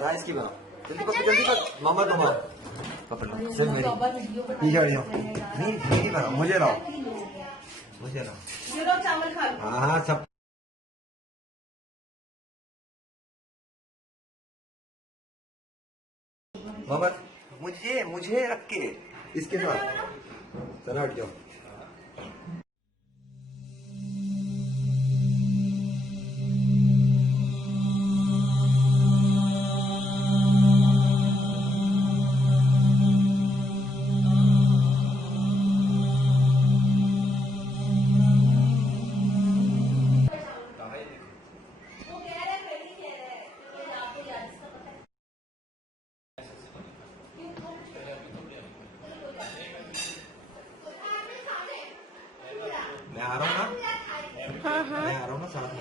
Rice की बनाओ, जल्दी पकड़, जल्दी पकड़, मामा तुम आओ, पकड़ो सिर्फ मेरी नहीं, मेरी बनाओ, मुझे लाओ, मुझे लाओ, चावल खा लो। हाँ हाँ सब। मामा मुझे मुझे रख के इसके साथ चलो हट जाओ। मैं आ रहा हूँ ना, हाँ हाँ मैं आ रहा हूँ ना साथ में।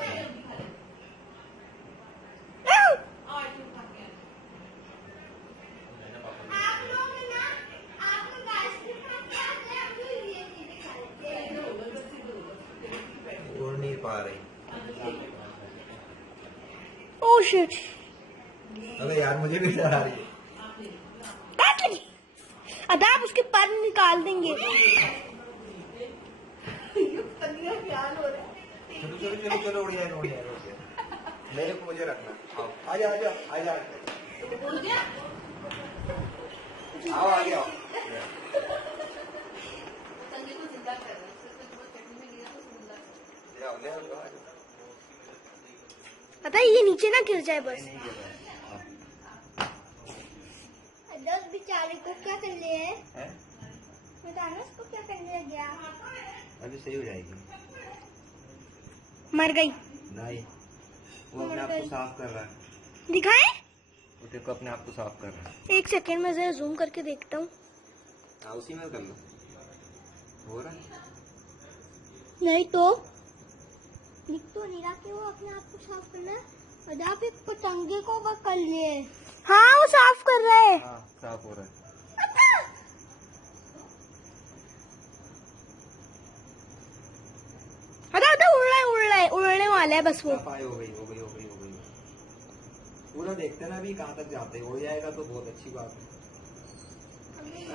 उड़ नहीं पा रही। ओह शिट, अबे यार मुझे भी डर आ रही है। अदाब उसके पर निकाल देंगे। चलो चलो चलो चलो, उड़ जाएगा उड़ जाएगा उड़ जाएगा। मेरे को मुझे रखना, आओ आजा आजा आजा, आओ आगे आओ। ले आओ ले आओ। पता है ये नीचे ना गिर जाए बस। दस बेचारे को क्या कर ले है? बताना उसको क्या करने लग गया? अभी सही हो जाएगी। मर गई नहीं, वो अपने आप को साफ कर रहा है। दिखाए? वो देखो अपने आप को साफ कर रहा है। एक सेकेंड में जरा जूम करके देखता हूँ। हाँ उसी में कर लो, हो रहा है। नहीं तो दिख तो नहीं रहा कि वो अपने आप को साफ करना है। अदाब एक पतंगे को पकड़ लिए। हाँ वो साफ कर रहा है। हाँ साफ हो रहा है। उड़ने वाला है बस वो। सफाई हो गई हो गई हो गई हो गई। पूरा देखते ना अभी कहाँ तक जाते, हो जाएगा तो बहुत अच्छी बात है।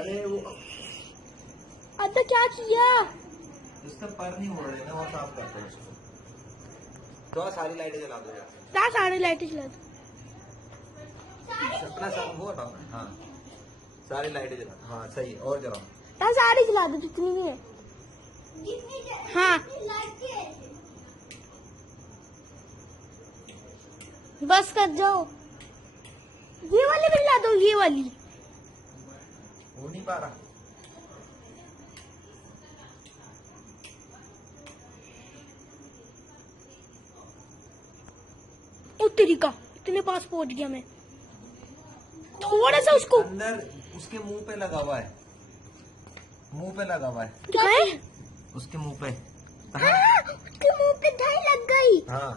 अरे वो अदा क्या किया? उसका पर नहीं हो रहे ना, वो साफ करते हैं उसको। तो सारी लाइटें जला दो यार। क्या सारी लाइटें जला दो? अपना सब वो हटाओ। हाँ सारी लाइटें जला दो। हाँ सही, और जलाओ। क्या सारी जला दो जितनी भी है। हाँ बस कर जाओ। ये वाली भी जला दो, ये वाली। हो नहीं पा रहा। ओ तरीका, इतने पास पहुंच गया मैं। थोड़ा सा उसको अंदर उसके मुंह पे लगा हुआ है, मुंह पे लगा हुआ है। दिखाए? उसके मुंह पे। हाँ, उसके मुंह पे धाई लग गई। हाँ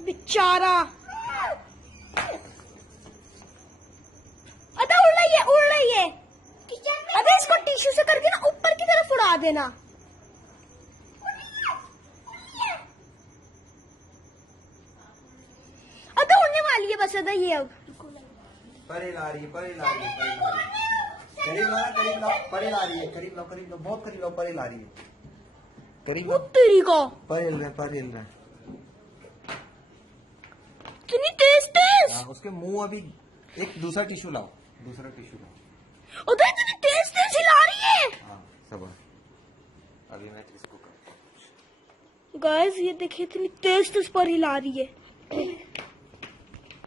बेचारा। अदा उड़ रही है उड़ रही है। अबे इसको टिश्यू से करके ना ऊपर की तरफ उड़ा देना। अदा उड़ने वाली है बस। अदा ये अब परे ला रही है, परे ला रही है, परे ला रही है। करीब लाओ करीब लाओ, परे ला रही है, करीब लाओ करीब लाओ, बहुत करीब लाओ, परे ला रही है। करीब लाओ, तरीका परे हिल रहा है, परे हिल रहा है। इतनी तेज तेज। हाँ, उसके मुंह अभी एक दूसरा टिश्यू लाओ, दूसरा टिश्यू लाओ। उधर इतनी तेज तेज हिला रही है। हाँ सब अभी मैं इसको कर। गाइस ये देखिए इतनी तेज तेज पर हिला रही है।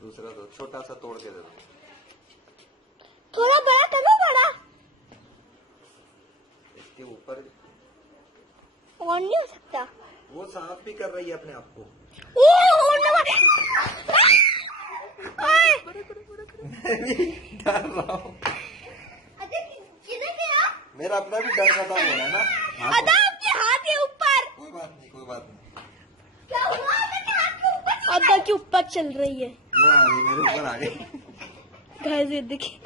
दूसरा दो, छोटा सा तोड़ के दे दो। थोड़ा बड़ा करो, बड़ा इसके ऊपर और नहीं हो सकता। वो साफ भी कर रही है अपने आप को। ओ होने वाली। मैं भी डर रहा हूँ। मेरा अपना भी डर खत्म हो रहा है ना। अदा आपके हाथ के ऊपर। कोई बात नहीं, कोई बात नहीं। क्या हुआ? हाथ के ऊपर। अदा के ऊपर चल रही है। वो आ गई, मेरे ऊपर आ गई। गाइस ये देखिए।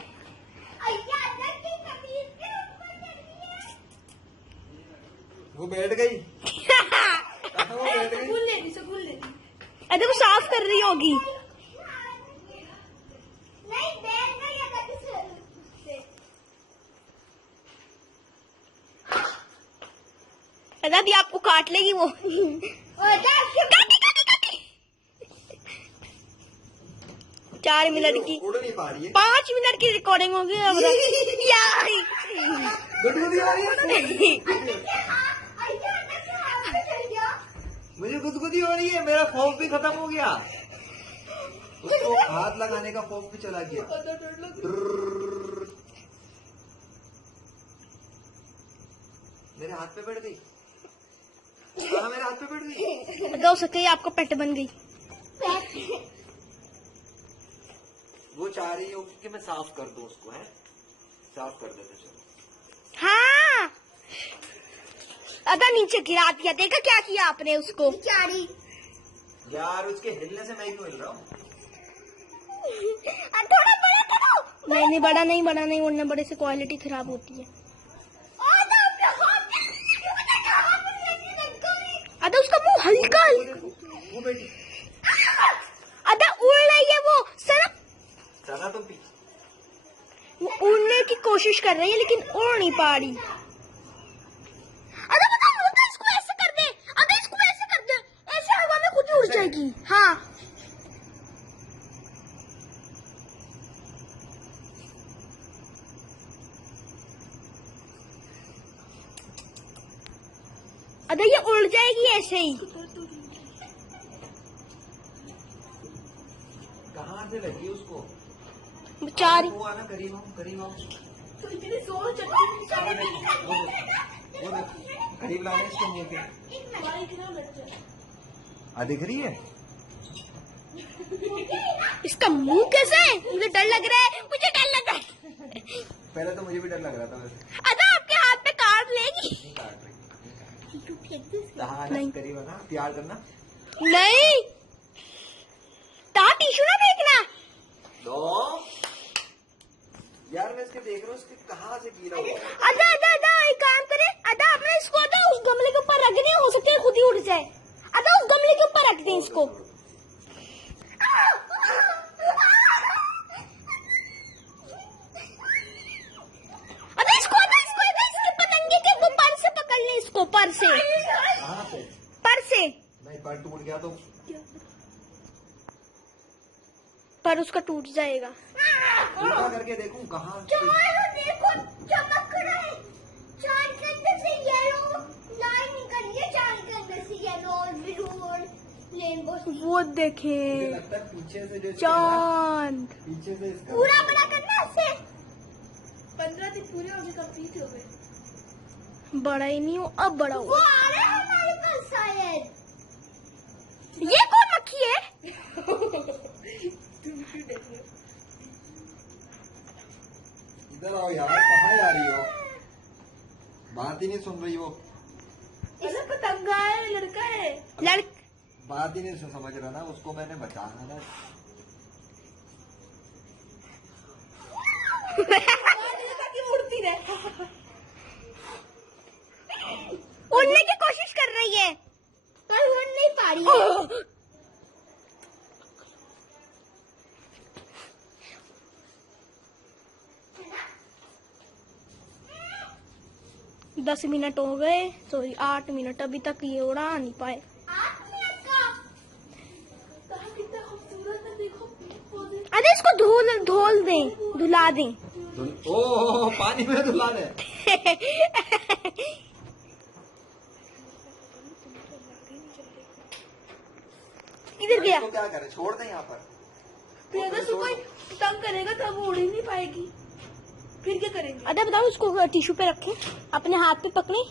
वो बैठ गई। वो बैठ गई। अरे वो साफ कर रही होगी। अदा भी आपको काट लेगी वो। काटी काटी काटी। 4 मिनट की, उड़ नहीं पा रही है। 5 मिनट की रिकॉर्डिंग होगी अब। यार गुदगुदी हो रही है। मुझे गुदगुदी हो रही है, मेरा खौफ भी खत्म हो गया। उसको हाथ लगाने का खौफ भी चला गया। मेरे हाथ पे बैठ गई। हाँ, मेरे हाथ पे बैठ गई। हो सके आपको पेट बन गई। वो चाह रही है कि मैं साफ कर दूं उसको, है साफ कर देते चलो। हाँ अदा नीचे गिरा दिया, देखा क्या किया आपने उसको। बेचारी यार उसके हिलने से मैं क्यों हिल रहा हूँ। थोड़ा बड़ा करो। नहीं बड़ा नहीं, बड़ा नहीं, वरना बड़े से क्वालिटी खराब होती है। अदा उसका मुंह हल्का वो बेटी अदा उड़ रही है वो। सना तुम पी। वो उड़ने की कोशिश कर रही है लेकिन उड़ नहीं पा रही। अदा बता, इसको ऐसे कर दे। अदा इसको ऐसे कर दे, ऐसे हवा में खुद ही उड़ जाएगी। हाँ अदा ये उड़ जाएगी ऐसे ही। कहाँ से लगी उसको। बेचारी वो आना, करीब आओ, करीब आओ। तो इतनी जोर वो देख, करीब ला रहे इसके मुंह के। दिख रही है इसका मुंह कैसे है? मुझे डर लग रहा है, मुझे डर लग रहा है। पहले तो मुझे भी डर लग रहा था वैसे। अदा आपके हाथ पे काट लेगी। नहीं काट रही। हाँ, नहीं। करीब आना, प्यार करना। नहीं ता टिश्यू ना फेंकना। लो यार, मैं इसके देख रहा हूँ, इसके कहाँ से गिरा हुआ है। अदा अदा अदा एक काम करे, अदा अपने इसको अदा उस गमले के ऊपर रख दे, हो सकता है खुद ही उड़ जाए। अदा उस गमले के ऊपर रख दे इसको। अदा इसको इसके पतंगे के वो पर से पकड़ ले इसको, पर से। कहाँ पे? पर से। नहीं, पर टूट गया तो पर उसका टूट जाएगा। उल्टा करके देखूं कहाँ। देखो चमक रहा है, चांद के अंदर से येलो लाइन निकल रही है, चांद के अंदर से येलो और ब्लू और रेनबो। वो देखे मुझे लगता है पीछे से जो चांद पीछे से इसका पूरा बड़ा करना इससे। 15 दिन पूरे हो गए, कंप्लीट हो गए। बड़ा ही नहीं हो, अब बड़ा हुआ। वो आ रहा है हमारे पास शायद। ये कौन मक्खी है? इधर आओ यार, कहाँ जा रही हो। बात ही नहीं सुन रही वो। इसे पतंगा है, लड़का है। बात ही नहीं समझ रहा ना, उसको मैंने बचाना ना। उड़ती रहे। उड़ने की कोशिश कर रही है पर उड़ नहीं पा रही है। 10 मिनट हो गए, सॉरी 8 मिनट, अभी तक ये उड़ा नहीं पाए। अरे इसको धोल दें, धुला दें। ओ पानी में धुला दे। इधर गया। तो क्या करे, छोड़ दें यहाँ पर। फिर अगर उसको कोई तंग करेगा तब वो उड़ ही नहीं पाएगी, फिर क्या करेंगे। अरे बताओ, इसको टिश्यू पे रखें, अपने हाथ पे पकड़े।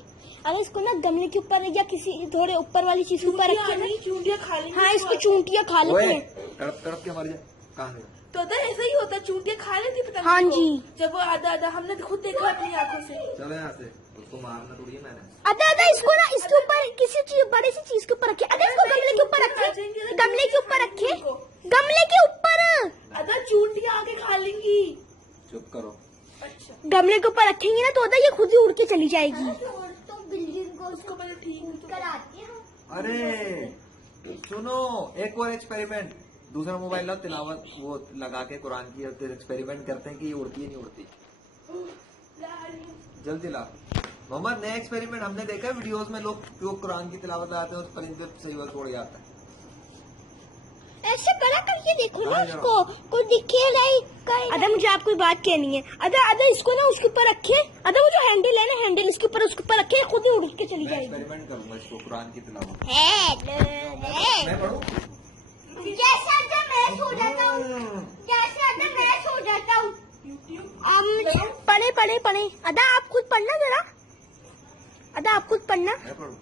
अगर इसको ना गमले के ऊपर या किसी थोड़े ऊपर वाली चीज के ऊपर रखें, चूंटियां खा लेंगे। हाँ, इसको चूंटियां खा लेते हैं। तड़प तड़प के मर जाए। कहाँ से? तो ऐसा ही होता, चूंटियां खा लेती पतंग। हाँ जी, जब वो आधा हमने खुद देखा अपनी आंखों से। चलो यहाँ से, उसको मारना थोड़ी है मैंने। अदा इसको ना इसके ऊपर किसी चीज, बड़ी सी चीज के ऊपर रखे। अदा इसको गमले के ऊपर रखे, गमले के ऊपर रखे, गमले के ऊपर। अदा चूंटियां आके खा लेंगी। चुप करो। अच्छा, गमले के ऊपर रखेंगे ना तो अदा ये खुद ही उड़ के चली जाएगी। तो बिल्डिंग को उसको पहले ठीक कराती है। अरे सुनो, एक और एक्सपेरिमेंट। दूसरा मोबाइल लाओ, तिलावत वो लगा के कुरान की एक्सपेरिमेंट करते हैं कि ये उड़ती है नहीं उड़ती। जल्दी ला। मोहम्मद नया एक्सपेरिमेंट हमने देखा है वीडियोस में, लोग जो कुरान की तिलावत लगाते हैं उस परिंदे सही वक्त उड़ जाता है। ऐसे बड़ा करके देखो ना इसको, कोई दिखे नहीं। अदा मुझे आपको बात कहनी है। अदा अदा इसको ना उसके ऊपर रखे, अदा वो जो हैंडल है ना, हैंडल इसके ऊपर रखे, खुद ही उड़ के चली जाएगी। एक्सपेरिमेंट करूंगा इसको कुरान की तिलावत। मैं पढ़ूं? जैसे अदा मैं सो जाता हूँ, जैसे अदा मैं सो जाता हूँ। पढ़े अदा आप खुद पढ़ना जरा, अदा आप खुद पढ़ना। मैं पढ़ूं?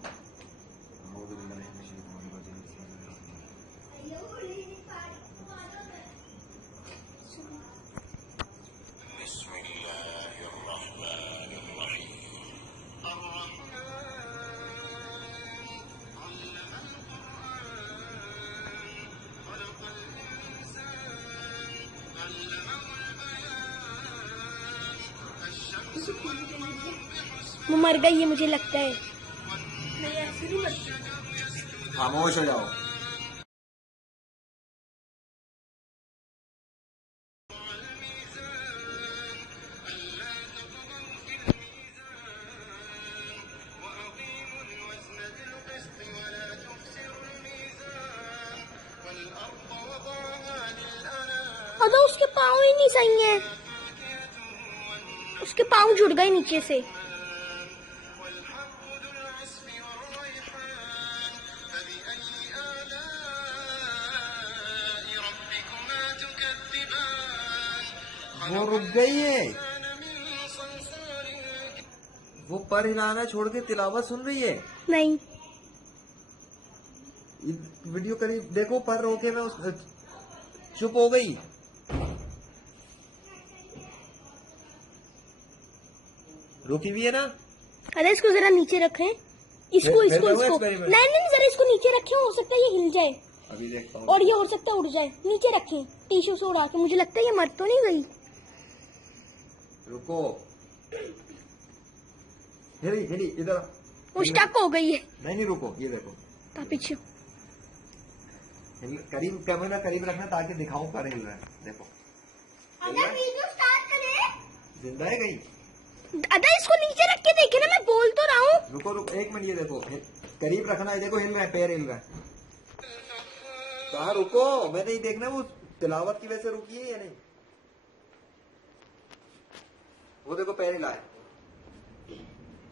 वो मर गई है मुझे लगता है। खामोश हो जाओ। अदा उसके पाँव ही नहीं सही है, उसके पाँव जुड़ गए नीचे से। वो रुक गई है, वो पर हिलाना छोड़ के तिलावत सुन रही है। नहीं वीडियो करीब देखो, पर रोके में उस चुप हो गई। रुकी भी है ना। अरे इसको जरा नीचे रखें, इसको इसको इसको नहीं जरा इसको नीचे रखें, हो सकता है ये हिल जाए। अभी देखता हूँ। और ये हो सकता है उड़ जाए। नीचे रखें टिश्यू से उड़ा के, मुझे लगता है ये मर तो नहीं गई। रुको, हिली हिली इधर। वो स्टक हो गई है। नहीं रुको, ये देखो पीछे करीब, कैमरा करीब रखना ताकि दिखाऊं पर हिल रहा है। देखो वीडियो स्टार्ट करें। जिंदा है गई। अदा इसको नीचे रख के देखे ना, मैं बोल तो रहा हूँ। रुको रुको एक मिनट, ये देखो करीब रखना है। देखो हिल रहा है, पैर हिल रहा है। कहा रुको, मैं नहीं देखना वो तिलावत की वजह से रुकी है या नहीं। वो देखो पैर हिला है।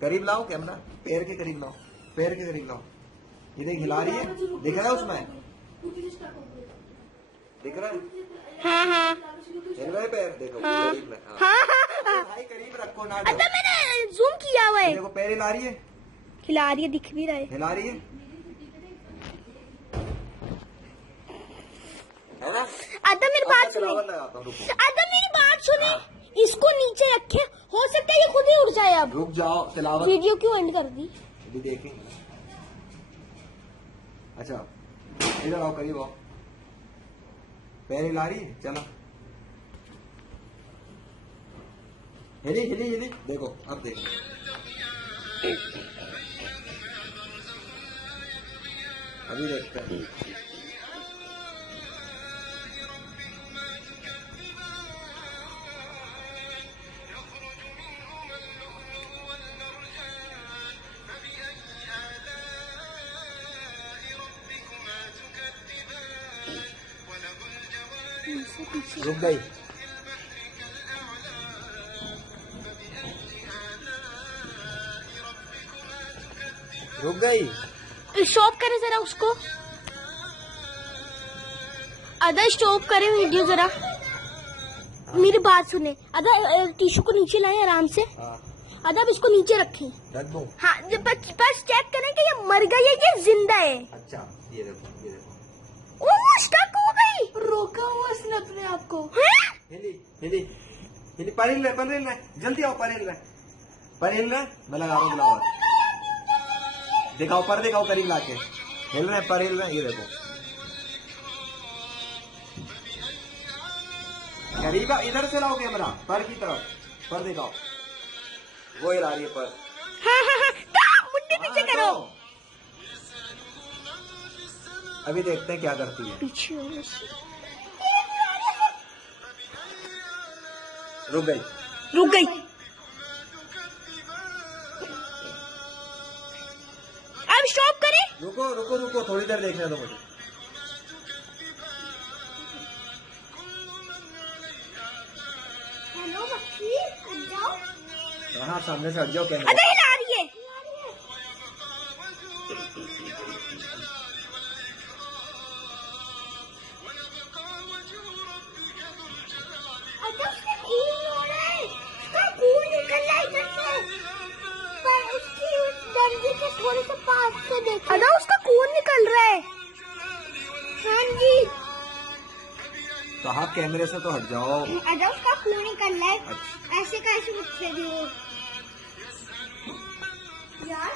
करीब लाओ कैमरा, पैर के करीब लाओ, पैर के करीब लाओ। ये देख हिला रही है, दिख रहा है उसमें, दिख रहा है। हाँ हाँ हिल रहा है पैर, देखो हाँ करीब में। हाँ भाई करीब रखो ना। अदा मैंने जूम किया हुआ है। देखो पैर हिला रही है, खिला रही है, दिख भी रहा है। हिला रही है ना। अदा मेरी बात सुने, लगाता हूँ, रुको। अदा मेरी बात सुने, इसको नीचे रखे, हो सकता है ये खुद ही उड़ जाए। अब रुक जाओ, तिलावत वीडियो क्यों एंड कर दी। अभी देखेंगे। अच्छा इधर आओ, करीब आओ। पैर हिला रही है, चलो हिली हिली हिली। देखो अब देखो, अभी देखते हैं। रुक गई। रुक गई। स्टॉप करें जरा उसको, अदा स्टॉप करें वीडियो जरा। मेरी बात सुने अदा, टिश्यू को नीचे लाए आराम से। अदा अब इसको नीचे रखें। रख दूं? हाँ बस चेक करें कि ये मर गई है या जिंदा है। अच्छा ये देखो, ये देखो स्टक हो गई, रोका हुआ इसने अपने आप को। हिली हिली हिली, पर हिल रहा, पर हिल रहा, जल्दी आओ, पर हिल रहा, पर हिल रहा। मैं लगा रहा हूँ ब्लावर, दिखाओ पर, दिखाओ करीब लाके। हिल रहा है, पर हिल रहा है, ये देखो करीब। इधर से लाओ कैमरा, पर की तरफ, पर दिखाओ। वो हिला रही है पर। मुट्ठी पीछे करो। अभी देखते हैं क्या करती है। पीछे रुक गई, रुक गई। रुको रुको रुको, थोड़ी देर देखने दो मुझे। हेलो बच्ची, हट जाओ। हाँ सामने से हट जाओ। कैमरा अरे हिला रही है। अच्छा उसका खून हो रहा है, उसका खून निकल रहा है इधर से, पर उसकी उस डंडी के थोड़े से पास से देखो। अरे उसका खून निकल रहा है। हाँ जी। तो आप कैमरे से तो हट जाओ। अरे उसका खून निकल रहा है। अच्छा। ऐसे कैसे मुझसे भी हो यार।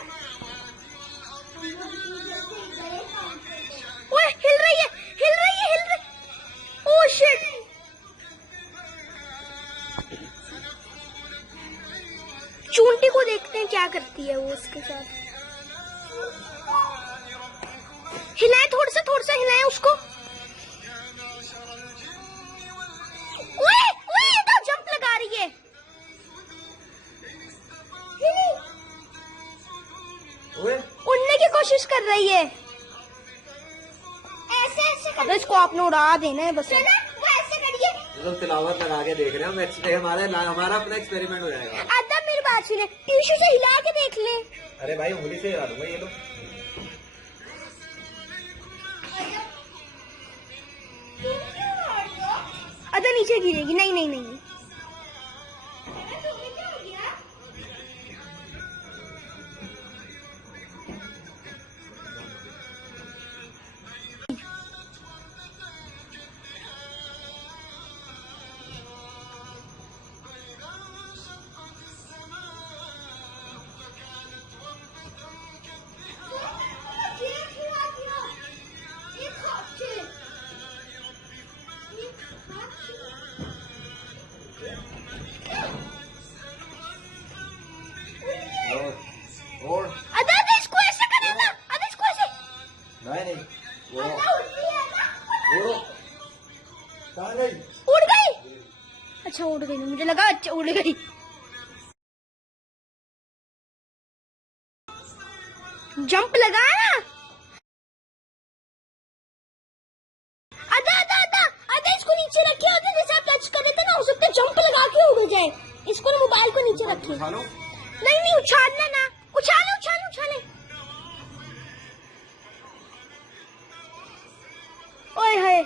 ओए हिल रही है, हिल रही है, हिल रही। Oh shit. चूंटी को देखते हैं क्या करती है वो उसके साथ। हिलाए थोड़ा सा हिलाए उसको। ओए ओए इधर जंप लगा रही है। उड़ने की कोशिश कर रही है। ऐसे ऐसे कर। इसको आपने उड़ा देना है बस। ऐसे करिए। तुम तिलावत लगा के देख रहे हो, हमारा अपना एक्सपेरिमेंट हो जाएगा। आधा मेरी बात सुने, टिश्यू से हिला के देख ले। अरे भाई उंगली से हिला दूंगा, ये लो। आधा नीचे गिरेगी। नहीं नहीं नहीं। और आधा इसको ऐसे करेगा, आधा इसको ऐसे। नहीं उड़ो। कहाँ गई? उड़ गई। अच्छा उड़ गई, मुझे लगा अच्छा उड़ गई। जंप लगा ना। आधा आधा आधा आधा इसको नीचे रखिए। आधा जैसे आप टच कर रहे थे ना, हो सकता है जंप लगा के उड़ जाए। इसको ना मोबाइल को नीचे रखिए। उछालो। नहीं नहीं उछालना ना, उछाले उछाले उछाले। ओए है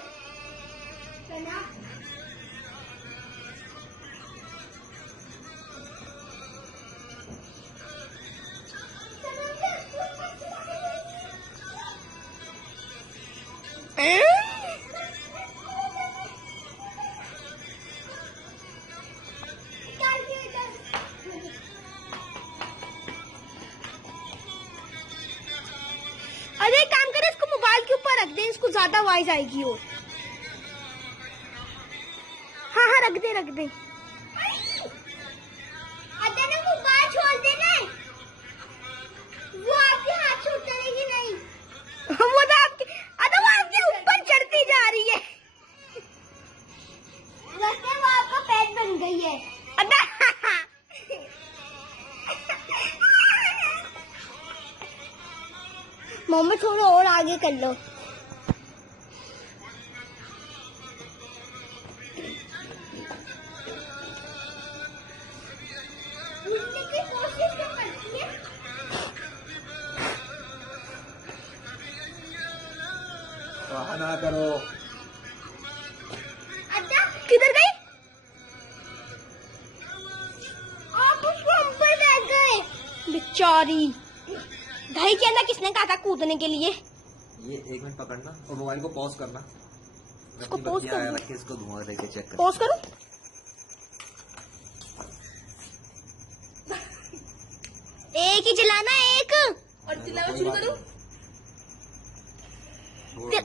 अरे एक काम करें, इसको मोबाइल के ऊपर रख दें, इसको ज्यादा आवाज आएगी। और हाँ हाँ रख दे रख दे। मोबाइल छोड़ देना, वो आपके हाथ से उतरेगी नहीं। वो तो आपके ऊपर चढ़ती जा रही है। वैसे वो आपका पेट बन गई है। मम्मी थोड़ा और आगे कर लो। ना करो। किधर गई? आप उस पंप पर बैठ गए। बेचारी। दही के अंदर किसने कहा था कूदने के लिए? ये 1 मिनट पकड़ना और मोबाइल को पॉज करना। इसको पॉज करो। रख के इसको धुआं देके चेक कर। पॉज करो। एक ही चलाना, एक और तिलावत शुरू करो।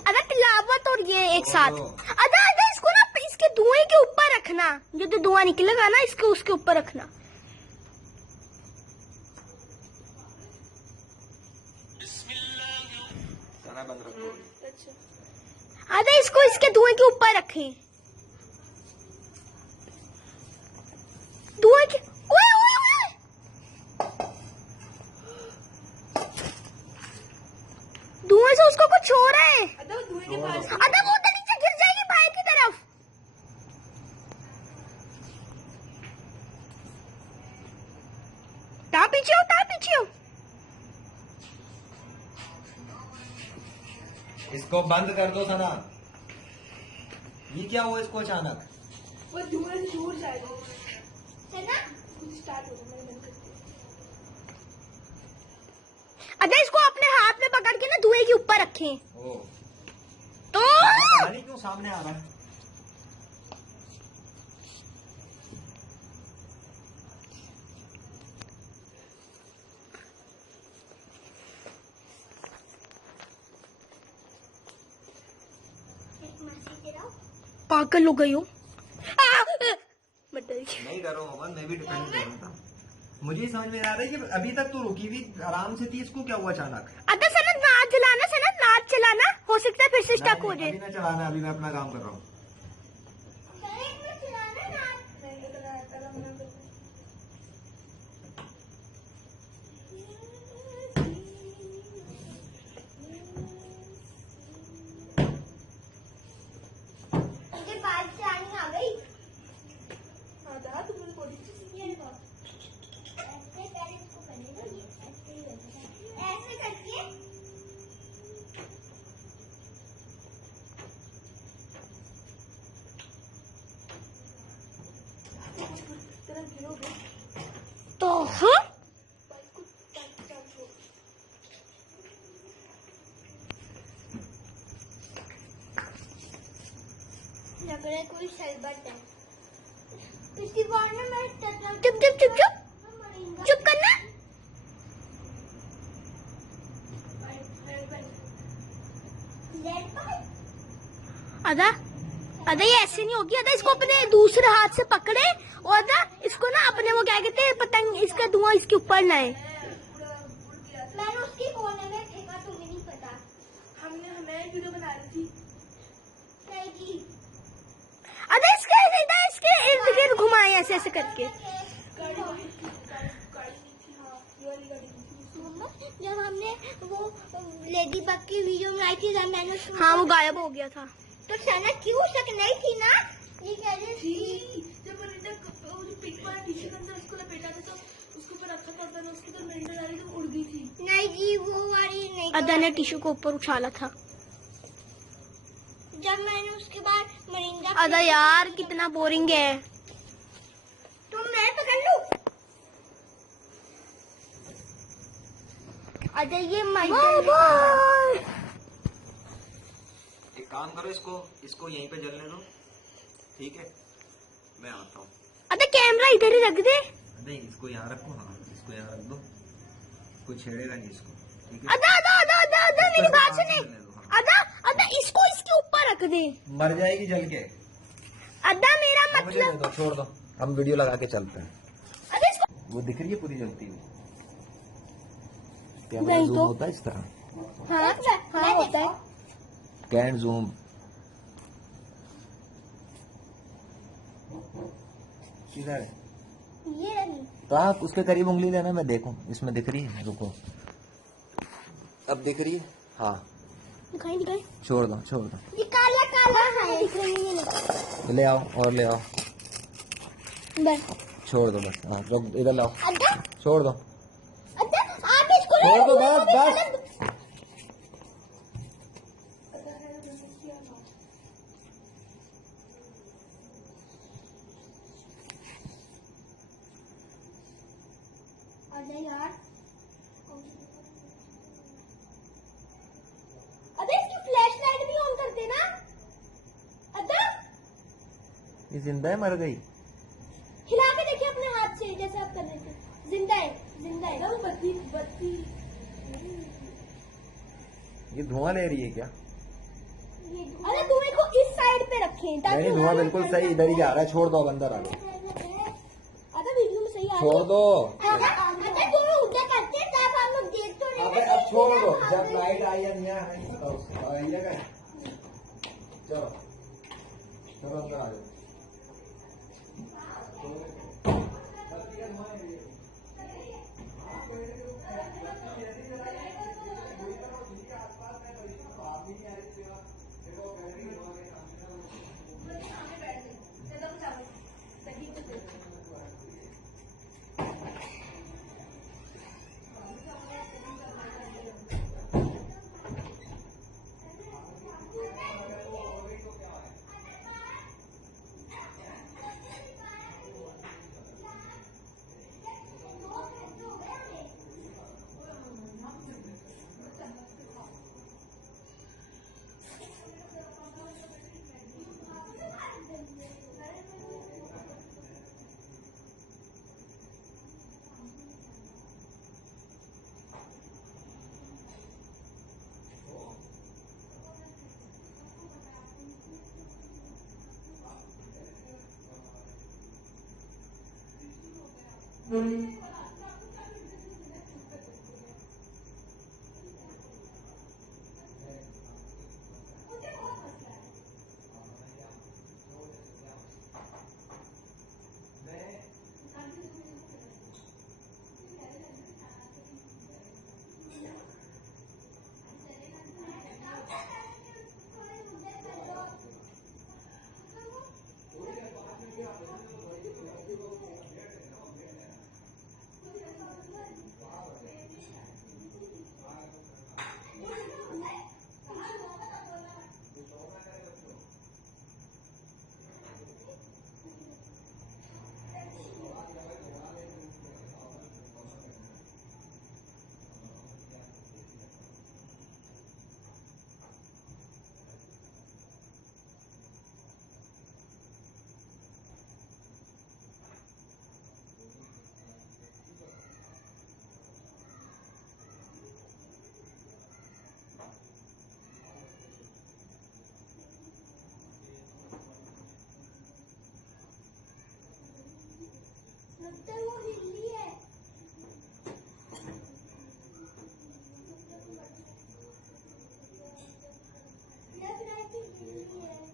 अरे तिलावत और ये एक साथ। अदा अदा इसको ना इसके धुएं के ऊपर रखना, जो धुआं निकलेगा ना इसके उसके ऊपर रखना। बंद रखो। अदा इसको इसके धुएं के ऊपर रखें। धुएं के ओए ओए ओए। धुएं से उसको कुछ हो रहा है। अदा वो उधर नीचे गिर जाएगी बाहर की तरफ। पीछे हो, पीछे हो। इसको बंद कर दो सना। ये क्या हुआ इसको अचानक? वो धुएं से दूर जाएगा है ना, स्टार्ट हो गया। अगर इसको अपने हाथ में पकड़ के ना धुएं के ऊपर रखें तो पता नहीं क्यों सामने आ रहा है। पागल हो गई हो। नहीं डरो मोहम्मद, मैं भी डिफेंड कर रहा था। मुझे समझ में आ रहा है कि अभी तक तो रुकी हुई आराम से थी, इसको क्या हुआ अचानक? अदा सनत नाच चलाना, सनत नाच चलाना, हो सकता है फिर से स्टक हो जाए। अभी ना चलाना, अभी मैं अपना काम कर रहा हूँ। तो हाँ लग रहा है कोई शरबत है। पिछली बार में मैं चुप चुप चुप चुप चुप करना। अदा अदा ये ऐसे नहीं होगी। अदा इसको अपने दूसरे हाथ से पकड़े और अदा इसको ना अपने वो क्या कहते हैं पतंग, इसका धुआं इसके ऊपर लाए। मैंने उसकी कोने में फेंका, तुम्हें नहीं पता। हमने वीडियो बना रही थी। नहीं की। अदा इसके इर्द गिर्द घुमाए ऐसे ऐसे करके। जब हमने वो लेडी बग की वीडियो में आई थी, मैंने हाँ वो गायब हो गया था। तो सना क्यों शक नहीं थी ना? ये कह रही थी जब पिक वाला टी-शर्ट अंदर उसको लपेटा था तो उसके ऊपर रखा था, तो उसकी तो मिंट डाली तो उड़ गई थी। नहीं जी वो वाली नहीं। अदा ने टिश्यू को ऊपर उछाला था जब मैंने उसके बाद मरिंदा। अदा यार कितना बोरिंग है। तुम मैं पकड़ लूं। अदा ये एक काम करो, इसको यहीं पे जलने दो, ठीक है? मैं आता हूँ। अदा कैमरा इधर ही रख दे। नहीं इसको यहाँ रखो। हाँ इसको यहाँ रख दो, कोई छेड़ेगा नहीं इसको, ठीक है? अदा अदा अदा अदा अदा मेरी बात सुने। अदा अदा इसको इसके ऊपर रख दे, मर जाएगी जल के। अदा मेरा मतलब दो, छोड़ दो, हम वीडियो लगा के चलते हैं। अदा इसको वो दिख रही है पूरी जलती हुई। नहीं कैमरा जूम तो होता है इस तरह। हाँ होता है। Can zoom. किधर है? ये रही। तो आप उसके करीब उंगली देना, मैं देखूं इसमें दिख रही है। रुको, अब दिख रही है? हाँ दिखाई। छोड़ दो ये काला काला है, दिख रही है। ले आओ और ले आओ। बस छोड़ दो बस। हाँ इधर लाओ। अदा छोड़ दो, अदा आप इसको छोड़ दो बस। अदा यार अदा इसकी फ्लैश लाइट भी ऑन कर देना। अदा ये जिंदा है मर गई? हिला के देखिए अपने हाथ से जैसे आप कर रहे थे। जिंदा है वो बत्ती। ये धुआं ले रही है क्या? अरे धुएं को इस साइड पे रखें ताकि नहीं धुआं बिल्कुल सही इधर ही आ रहा है। छोड़ दो, अब अंदर आ गया। अदा वीडियो में सही आ रहा है। छोड़ दो। अदा तुम उधर करते हैं तब हम लोग देख तो रहे अबे अब छोड़ दो, जब लाइट आई है नहीं आई चलो चलो अंदर आ जाओ। लगता है वो हिल्ली है। लग रहा है कि हिल्ली है।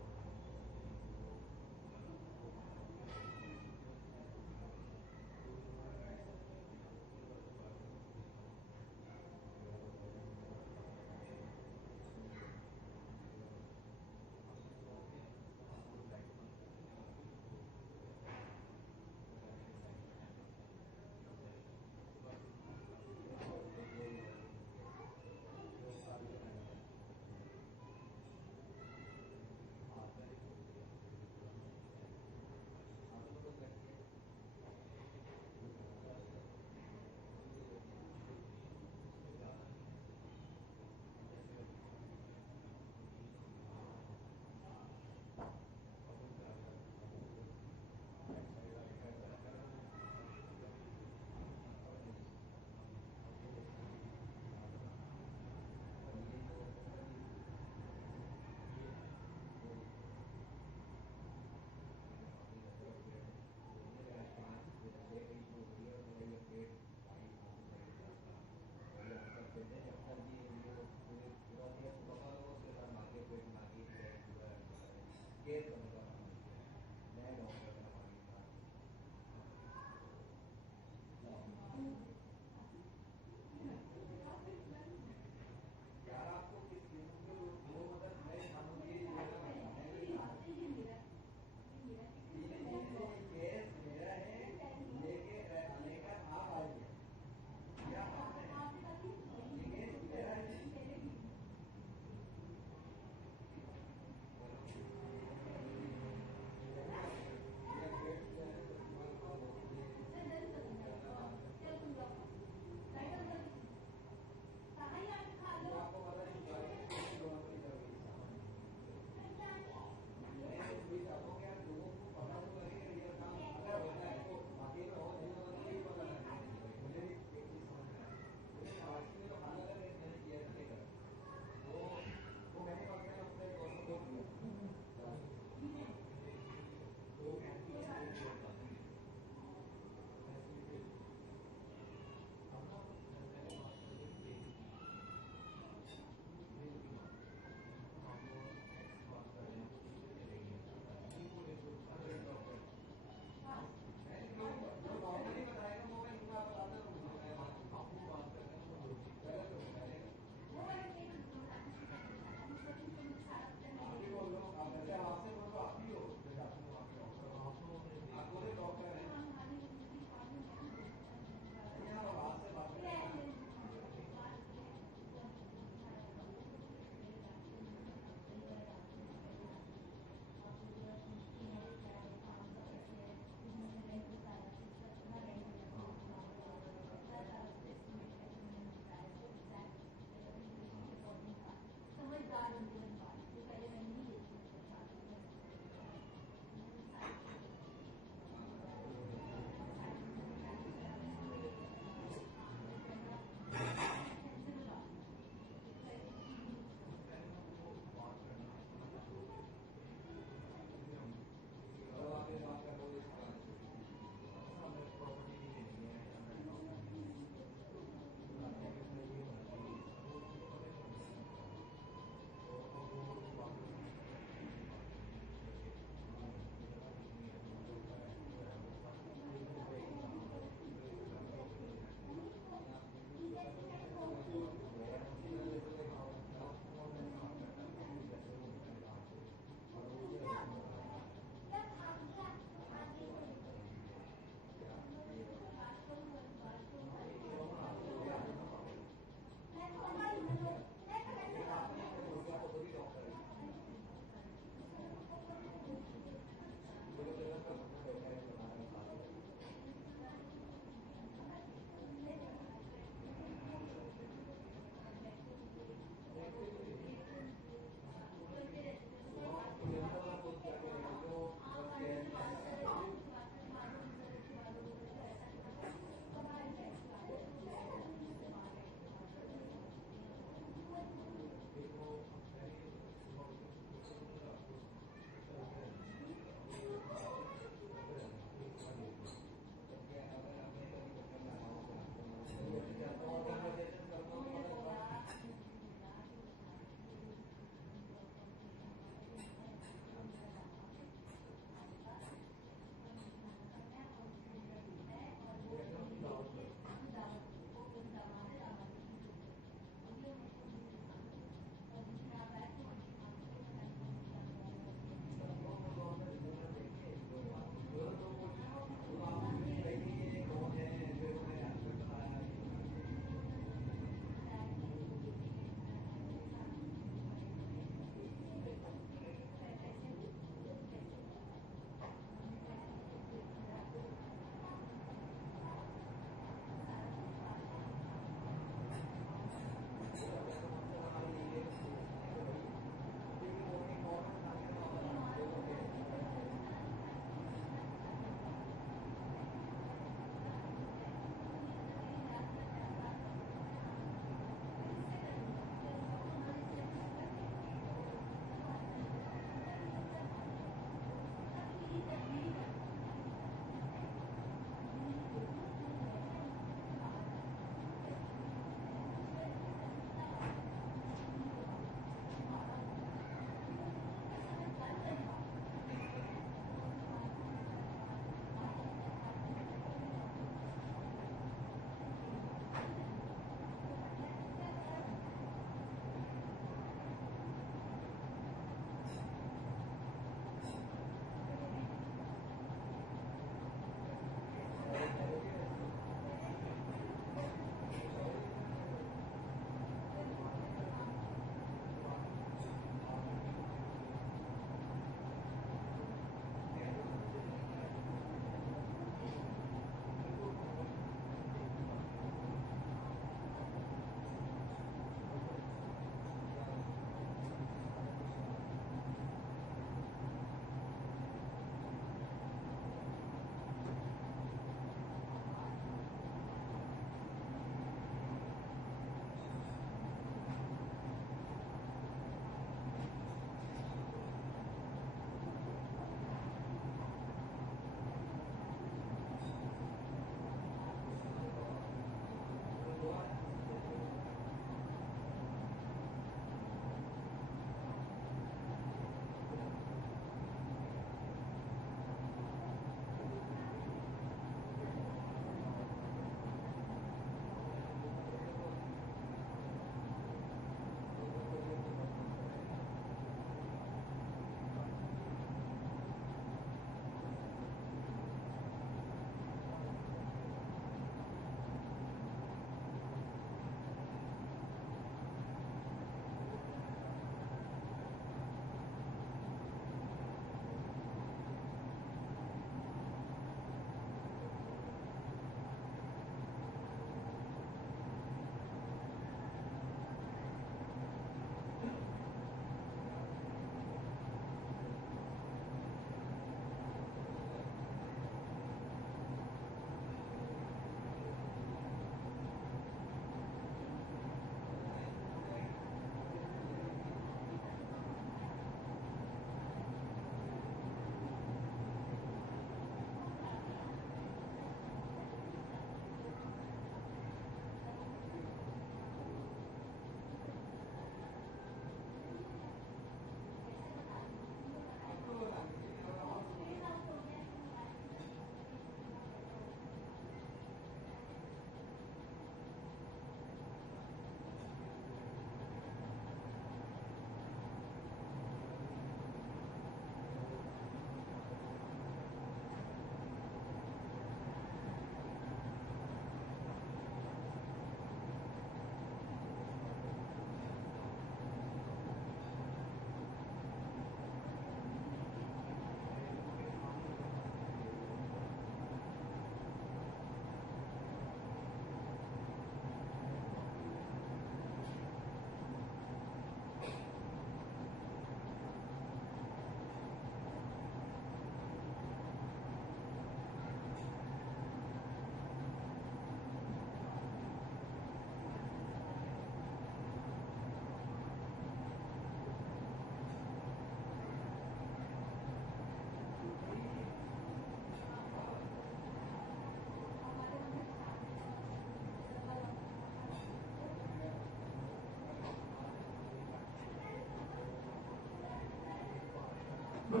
अरे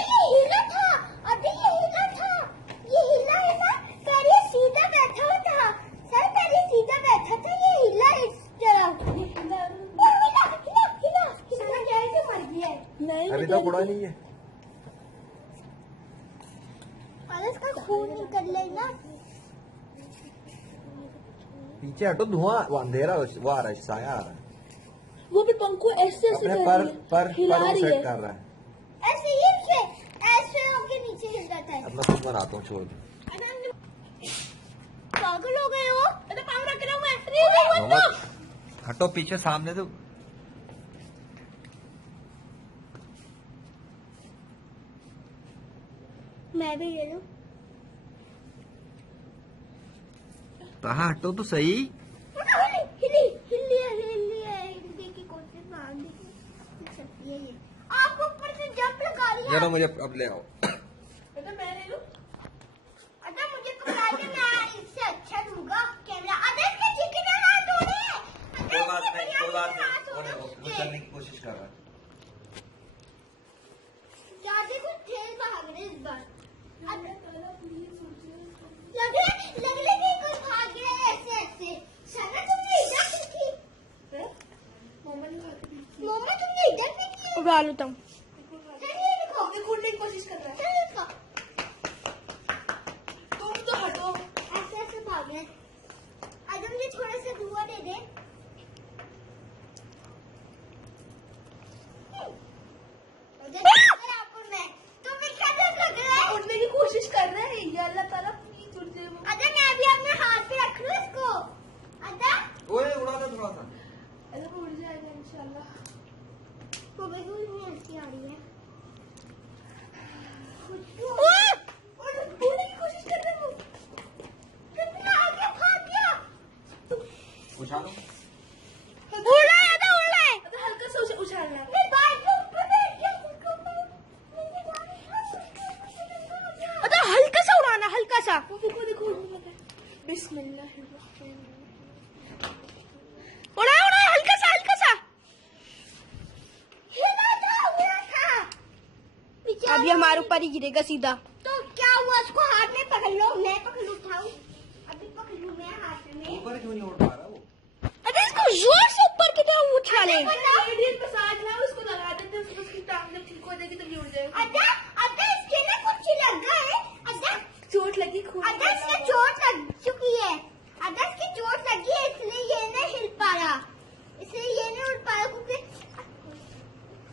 ये हिला था, अरे ये हिला था, ये हिला है ना, पहले सीधा बैठा हुआ था, सर पहले सीधा बैठा था, ये हिला इस तरह, हिला हिला हिला हिला हिला कैसे मर गया? नहीं अभी तक उड़ा नहीं है। अरे इसका खून निकल लेना। पीछे हटो, धुआं, वो अंधेरा, वो आ रहा है, साया आ रहा है। वो भी पंखो ऐसे ऐसे अपने पर सेट कर रहा है। ऐसे होके नीचे गिर जाता है। अब मैं खुद बनाता हूँ, छोड़। पागल हो गए हो? अरे पाँव रख रहा हूँ मैं। मोहम्मद, हटो पीछे, सामने तो। मैं भी ले लूं। कहाँ हटो तो सही। हिली हिली हिली हिली की कोशिश मार सकती है ये। आप ऊपर से जंप लगा रही है। चलो मुझे अब ले आओ। अच्छा मैं ले लूं। अच्छा मुझे पकड़ा के मैं इससे अच्छा दूंगा कैमरा। अरे इसके चिकने हाथ हो रहे हैं। कोई बात नहीं, वो चलने की कोशिश कर रहा है। ज्यादा कुछ खेल भाग रहे इस बार। लग रही कोई भाग गया है ऐसे ऐसे। शना तुमने इधर से की? मोमा तुमने इधर से की? उड़ा लेता हूँ। खोलने की कोशिश कर रहा है। तुम तो हटो। ऐसे ऐसे भाग रहे। आज मुझे थोड़ा सा धुआं दे दे। उड़ने की कोशिश कर रहे हैं। या अल्लाह ताला प्लीज उड़ जाए। अगर मैं अभी अपने हाथ पे रख लूं इसको। अगर ओए उड़ा दे थोड़ा सा। अरे वो उड़ जाएगा इंशाल्लाह। वो बिल्कुल नहीं हंसी आ रही है। उड़ने की कोशिश कर रहा हूँ। कितना आगे भाग गया। उछालो। उड़ रहा है ना, उड़ रहा है। अरे हल्का सा उछालना है। मैं बाइक के ऊपर बैठ गया। अरे हल्का सा उड़ाना, हल्का सा। देखो देखो उड़ने लगा। बिस्मिल्लाहिर्रहमानिर्रहीम। उड़ा उड़ा हल्का सा, हल्का सा। हिला था, उड़ा था। अभी हमारे ऊपर ही गिरेगा सीधा। तो क्या हुआ? उसको हाथ में पकड़ लो। मैं पकड़ उठाऊं? अभी पकड़ लूं मैं हाथ में। ऊपर क्यों नहीं उड़ पा रहा वो? अरे इसको जोर से ऊपर की तरफ उछाले। मसाज ना उसको लगा देते हैं, उसकी टांग जब ठीक हो जाएगी तभी उड़ जाएगा। अदा इसके ना कुछ लगा है। अदा चोट लगी खूब। अदा इसके चोट लग चुकी है। अदा इसकी चोट लगी है, इसलिए ये नहीं हिल पा रहा, इसलिए ये नहीं उड़ पा रहा। क्योंकि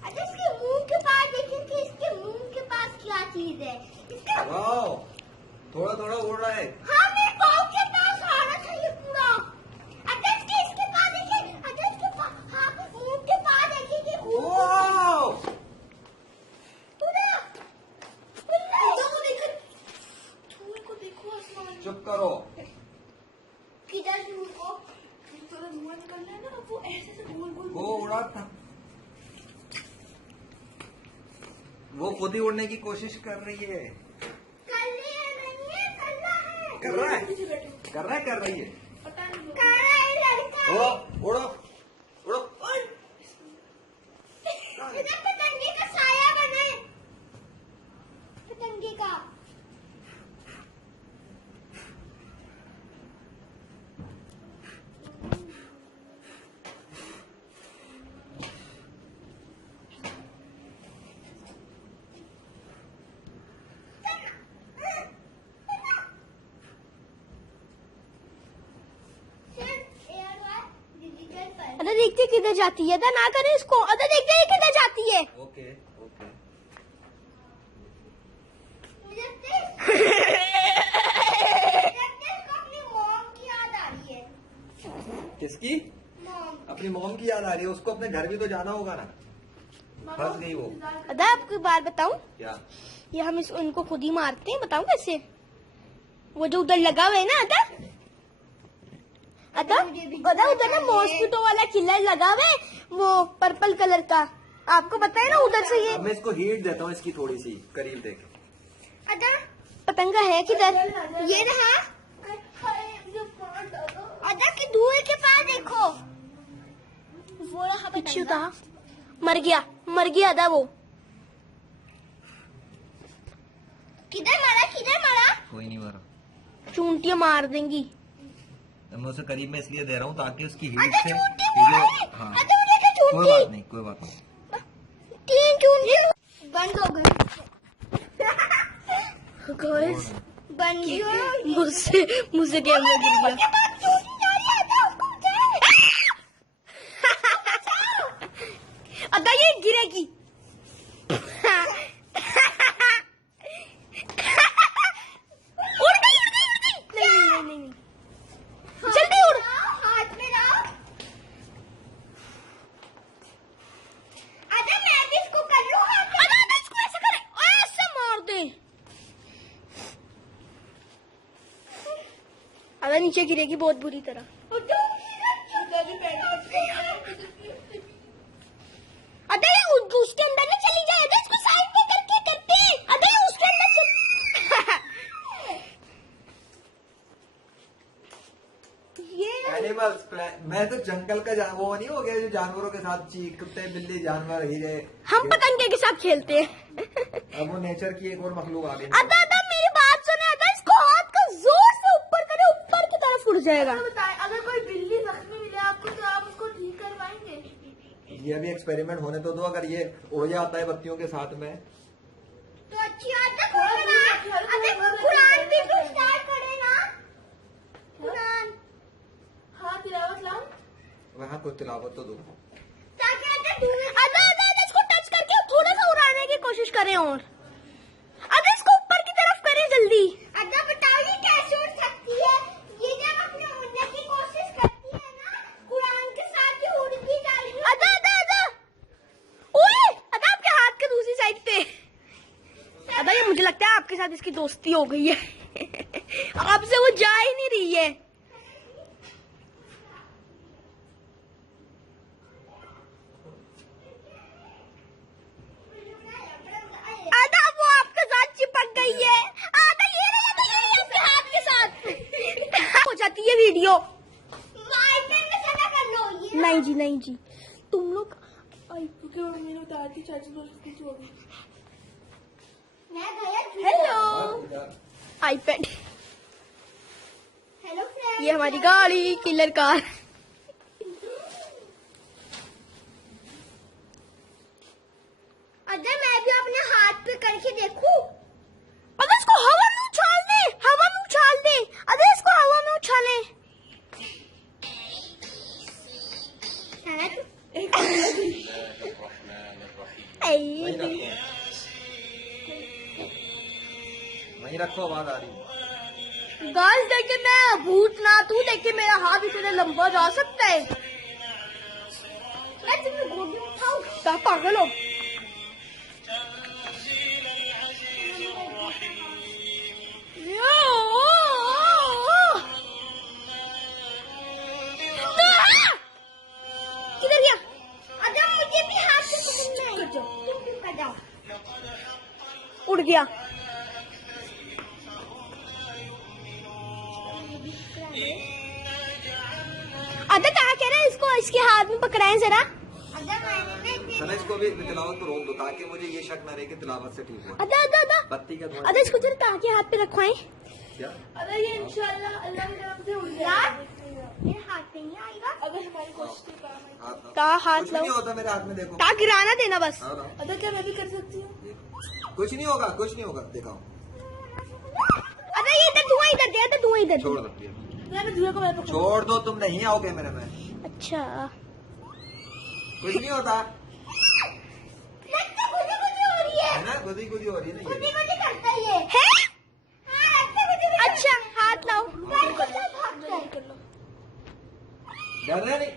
अदा इसके मुंह के पास देखिए कि इसके मुंह के पास क्या चीज है। इसके थोड़ा थोड़ा उड़ रहा है। हाँ मेरे पाँव के पास आ रहा था ये पूरा। इसके पास देखिए, इसके पास, हाँ मुंह के पास देखिए कि धूल को देखो आसमान। चुप करो। किधर धूल को? थोड़ा धुआं निकलना है ना, वो ऐसे से गोल गोल। वो उड़ा था, वो खुद ही उड़ने की कोशिश कर रही है। कर रहा है कर रही है। लड़का उड़ो उड़ो उड़ो। इधर पतंगे का साया बना है, पतंगे का। अरे देखते किधर जाती है। अदा ना करें इसको। अदा देखते किधर जाती है। Okay okay. अपनी मॉम की याद आ रही है। किसकी? मॉम। अपनी मॉम की याद आ रही है। उसको अपने घर भी तो जाना होगा ना। फंस गई वो। अदा आपको बात बताऊं? क्या? ये हम इनको खुद ही मारते हैं, बताऊं कैसे? वो जो उधर लगा हुआ है ना अदा उधर ना मॉस्किटो वाला किलर लगा हुआ है, वो पर्पल कलर का, आपको पता है ना उधर से ये। मैं इसको हीट देता हूँ इसकी थोड़ी सी करीब देख। अदा पतंगा है किधर? ये रहा अदा की धुएं के पास देखो, वो रहा पीछे था, मर गया अदा। वो किधर मारा? कोई नहीं मारा, चूंटियां मार देंगी। मैं उसे करीब में इसलिए दे रहा हूँ ताकि उसकी हीट अदा से चूंटी मारी, हाँ अदा मुझे क्या चूंटी? कोई बात नहीं 3 चूंटी बंद हो गई। गाइस बन गई, मुझसे कैमरा गिर गया। अदा ये गिरेगी। उड़ गई। नहीं जल्दी उड़, हाथ में लाओ। अदा मैं भी इसको कर लूं, अदा इसको ऐसे करे, ऐसे मार दे। अदा नीचे गिरेगी बहुत बुरी तरह। अदा ये उसके अंदर ना चली जाए, अदा इसको साइड पे करके अदा ये उसके अंदर ये एनिमल्स। मैं तो जंगल का वो नहीं हो गया जो जानवरों के साथ कुत्ते बिल्ली जानवर हीरे। हम पतंगे के साथ खेलते हैं। अब वो नेचर की एक और मखलूक आ गई। अदा मेरी बात सुने, अदा इसको हाथ का जोर से ऊपर करे, ऊपर की तरफ उड़ जाएगा। अगर कोई बिल्ली जख्मी मिले आपको तो आप उसको ठीक करवाएंगे? ये अभी एक्सपेरिमेंट होने तो दो, अगर ये उड़ जाता है बत्तियों के साथ में तो अच्छी बात है। कुरान भी तो स्टार्ट करे ना, कुरान। हाँ तिलावत लाओ। वहाँ कुछ तिलावत तो दो। अदा इसको टच करके थोड़ा सा उड़ाने की कोशिश करें, और अदा इसको ऊपर की तरफ करें जल्दी। अदा बताओ ये कैसे उड़ सकती है? ये जब अपने उड़ने की कोशिश करती है ना, कुरान के साथ ही उड़ भी जाएगी। अदा ओए अदा आपके हाथ के दूसरी साइड पे। अदा ये मुझे लगता है आपके साथ इसकी दोस्ती हो गई है। आपसे वो जा ही नहीं रही है। आधा वो आपके साथ चिपक गई है। आधा ये रही आपके हाथ के साथ। हो जाती है वीडियो। नहीं जी तुम लोग मैंने उतार दी चाची को, कुछ हो गया। Hello iPad. ये हमारी गाड़ी किलर कार। अगर मैं भी अपने हाथ पे करके देखूं, अगर इसको हवा में उछाल दे, अगर इसको हवा में उछाले। वहीं रखो, आवाज आ रही। गाइस देखिए मैं भूत ना तू, देखिए मेरा हाथ इतना लंबा जा सकता है। मैं तुम्हें गोदी उठाऊं? क्या पागल हो? किधर गया? अगर मुझे भी हाथ से पकड़ना है। उड़ गया। अदा कहा कह रहा है इसको इसके हाथ में पकड़ाएं जरा। चलो इसको भी तिलावत को रोक दो ताकि मुझे ये शक न रहे कि तिलावत से ठीक हो। अदा बत्ती का अदा इसको जरा ताकि हाथ पे रखवाएं। क्या? अगर ये इंशाल्लाह अल्लाह के नाम से उड़ जाएगा। मेरे हाथ पे नहीं आएगा। अगर हमारी कोशिश के काम आए। ता हाथ कुछ लो, नहीं होता मेरे हाथ में, देखो। ता गिराना देना बस। हाँ, हाँ। अगर क्या मैं भी कर सकती हूँ? कुछ नहीं होगा, कुछ नहीं होगा, दिखाओ। अदा ये इधर धुआं इधर दे, अदा धुआं इधर। छोड़ दो, मैं धुएं को मैं पकड़ूं। छोड़ दो, तुम नहीं आओगे मेरे में। अच्छा कुछ नहीं होता लगता गुदी हो रही है। है ना, गुदी गुदी हो रही है ना ये। गुदी करता ही है। अच्छा हाथ लाओ। कर लो। डर रहे नहीं,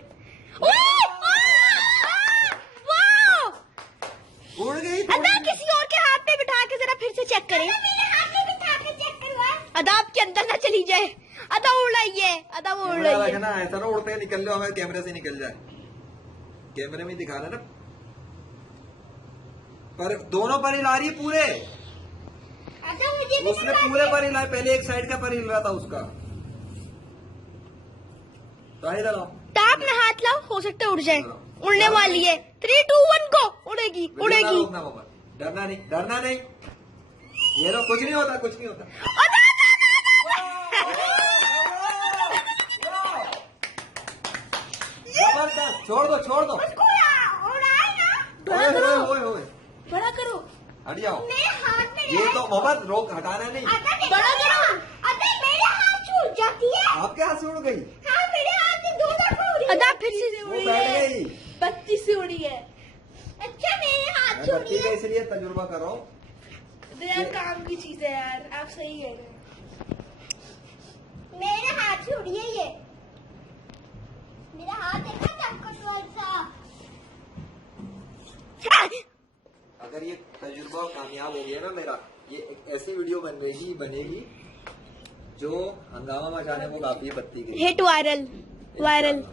उड़ गई। अदा किसी और के हाथ पे बिठा के जरा फिर से चेक करें। अदा आपके अंदर ना जाए। अदा उड़ाइए, अदा वो उड़ाइए। ना ऐसा ना उड़ते निकल जाओ, हमें कैमरे से निकल जाए। कैमरे में दिखा रहा ना, पर दोनों पर हिला रही है पूरे। अदा मुझे उसने पूरे पर हिला, पहले एक साइड का पर हिल रहा था उसका। तो इधर आओ, टाप में हाथ लाओ, हो सकता है उड़ जाए। उड़ने वाली है। 3, 2, 1 को उड़ेगी, उड़ेगी। रोकना बाबा, डरना नहीं, डरना नहीं। ये लो, कुछ नहीं होता, कुछ नहीं होता। जबरदस्त, छोड़ दो, छोड़ दो। बड़ा करो, ओए, ओए, ओए, बड़ा करो। हट जाओ। ये तो मोहम्मद रोक, हटाना नहीं। बड़ा करो। अदा मेरे हाथ छूट जाती है। आपके हाथ से उड़ गई। हाँ, मेरे हाथ से 2 दफा उड़ी। अदा फिर से वो बैठ गई। बत्ती से उड़ी है। अच्छा, मेरे हाथ छूट बत्ती का इसलिए तजुर्बा कर रहा हूँ। यार काम की चीज है यार, आप सही कह रहे हैं। मेरे हाथ से उड़ी है ये। मेरा हाथ देखा ताकतवर सा। अगर ये तजुर्बा कामयाब हो गया ना मेरा, ये एक ऐसी वीडियो बनेगी जो हंगामा मचाने को काफी है। बत्ती की हिट वायरल, वायरल।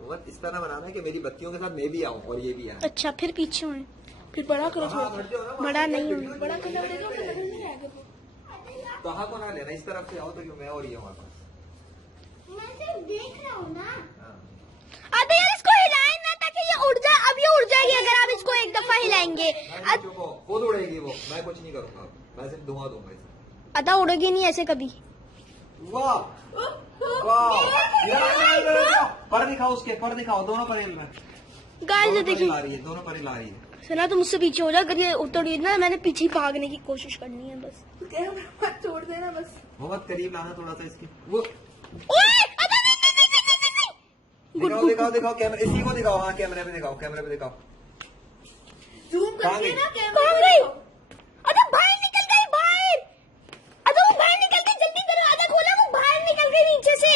मोहम्मद इस तरह बनाना है कि मेरी बत्तियों के साथ मैं भी आऊँ और ये भी आए। अच्छा, फिर पीछे हुए, फिर बड़ा करो। हाँ, हट जाओ ना, बड़ा नहीं होना। बड़ा कलर देखो, फिर नजर नहीं आएगा वो। कहाँ को ना लेना, इस तरफ से आओ तो क्यों मैं और ये हमारे पास। मैं सिर्फ देख रहा हूँ ना। हाँ। अबे यार, इसको हिलाए ना ताकि ये उड़ जाए। अब ये उड़ जाएगी अगर आप इसको एक दफा हिलाएंगे। नहीं, चुप हो, खुद उड़ेगी वो, मैं कुछ नहीं करूंगा, मैं सिर्फ धुआं दूंगा इसे। अदा उड़ेगी नहीं ऐसे कभी। वाह वाह, पर दिखाओ उसके, पर दिखाओ, दोनों पर हिल रहे हैं। गाइस दोनों पर देखिए, हिला रही है, दोनों पर हिला रही है। सुना तुम मुझसे पीछे हो जा, अगर ये उतरी ना मैंने पीछे भागने की कोशिश करनी है बस। कैमरा मत छोड़ देना बस। मोहम्मद करीब लाना थोड़ा सा इसके। वो ओए, अदा नहीं। दिखाओ, दिखाओ, दिखाओ कैमरे, इसी को दिखाओ। हाँ, कैमरे पे दिखाओ, कैमरे पे दिखाओ। जूम करके ना कैमरा कहाँ गई? अदा बाहर निकल गई, बाहर। अदा वो बाहर निकल गई, जल्दी दरवाजा खोला, वो बाहर निकल गई नीचे से।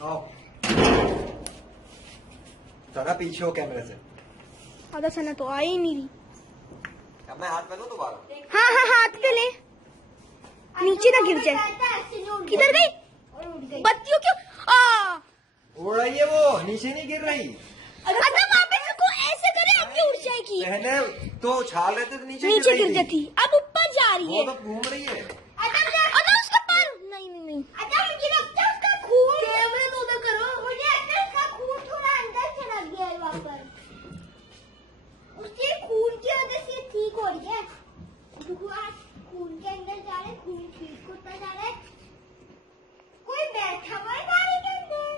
आओ, जरा पीछे हो कैमरे से। आधा सना तो आ ही नहीं रही। अब मैं हाथ में दूं दोबारा। हाँ हाँ, हाथ पे ले, नीचे ना गिर जाए। किधर गई बत्तियों? क्यों उड़ रही है वो, नीचे नहीं गिर रही। अदा वापस इसको ऐसे करे, अब ये उड़ जाएगी। पहले तो उछाल रहे थे तो नीचे नीचे गिर गिर जाती, अब ऊपर जा रही वो है। तो घूम रही है। अदा उसका पर नहीं नहीं नहीं। अदा मुझे लगता है उसका खून, कैमरे तो उधर करो। मुझे लगता है उसका खून थोड़ा अंदर चला गया है वापस। उसके खून की वजह से ये ठीक हो रही है। देखो, आज खून के अंदर जा रहे, खून ठीक होता जा रहा है। कोई बैठा हुआ है गाड़ी के अंदर,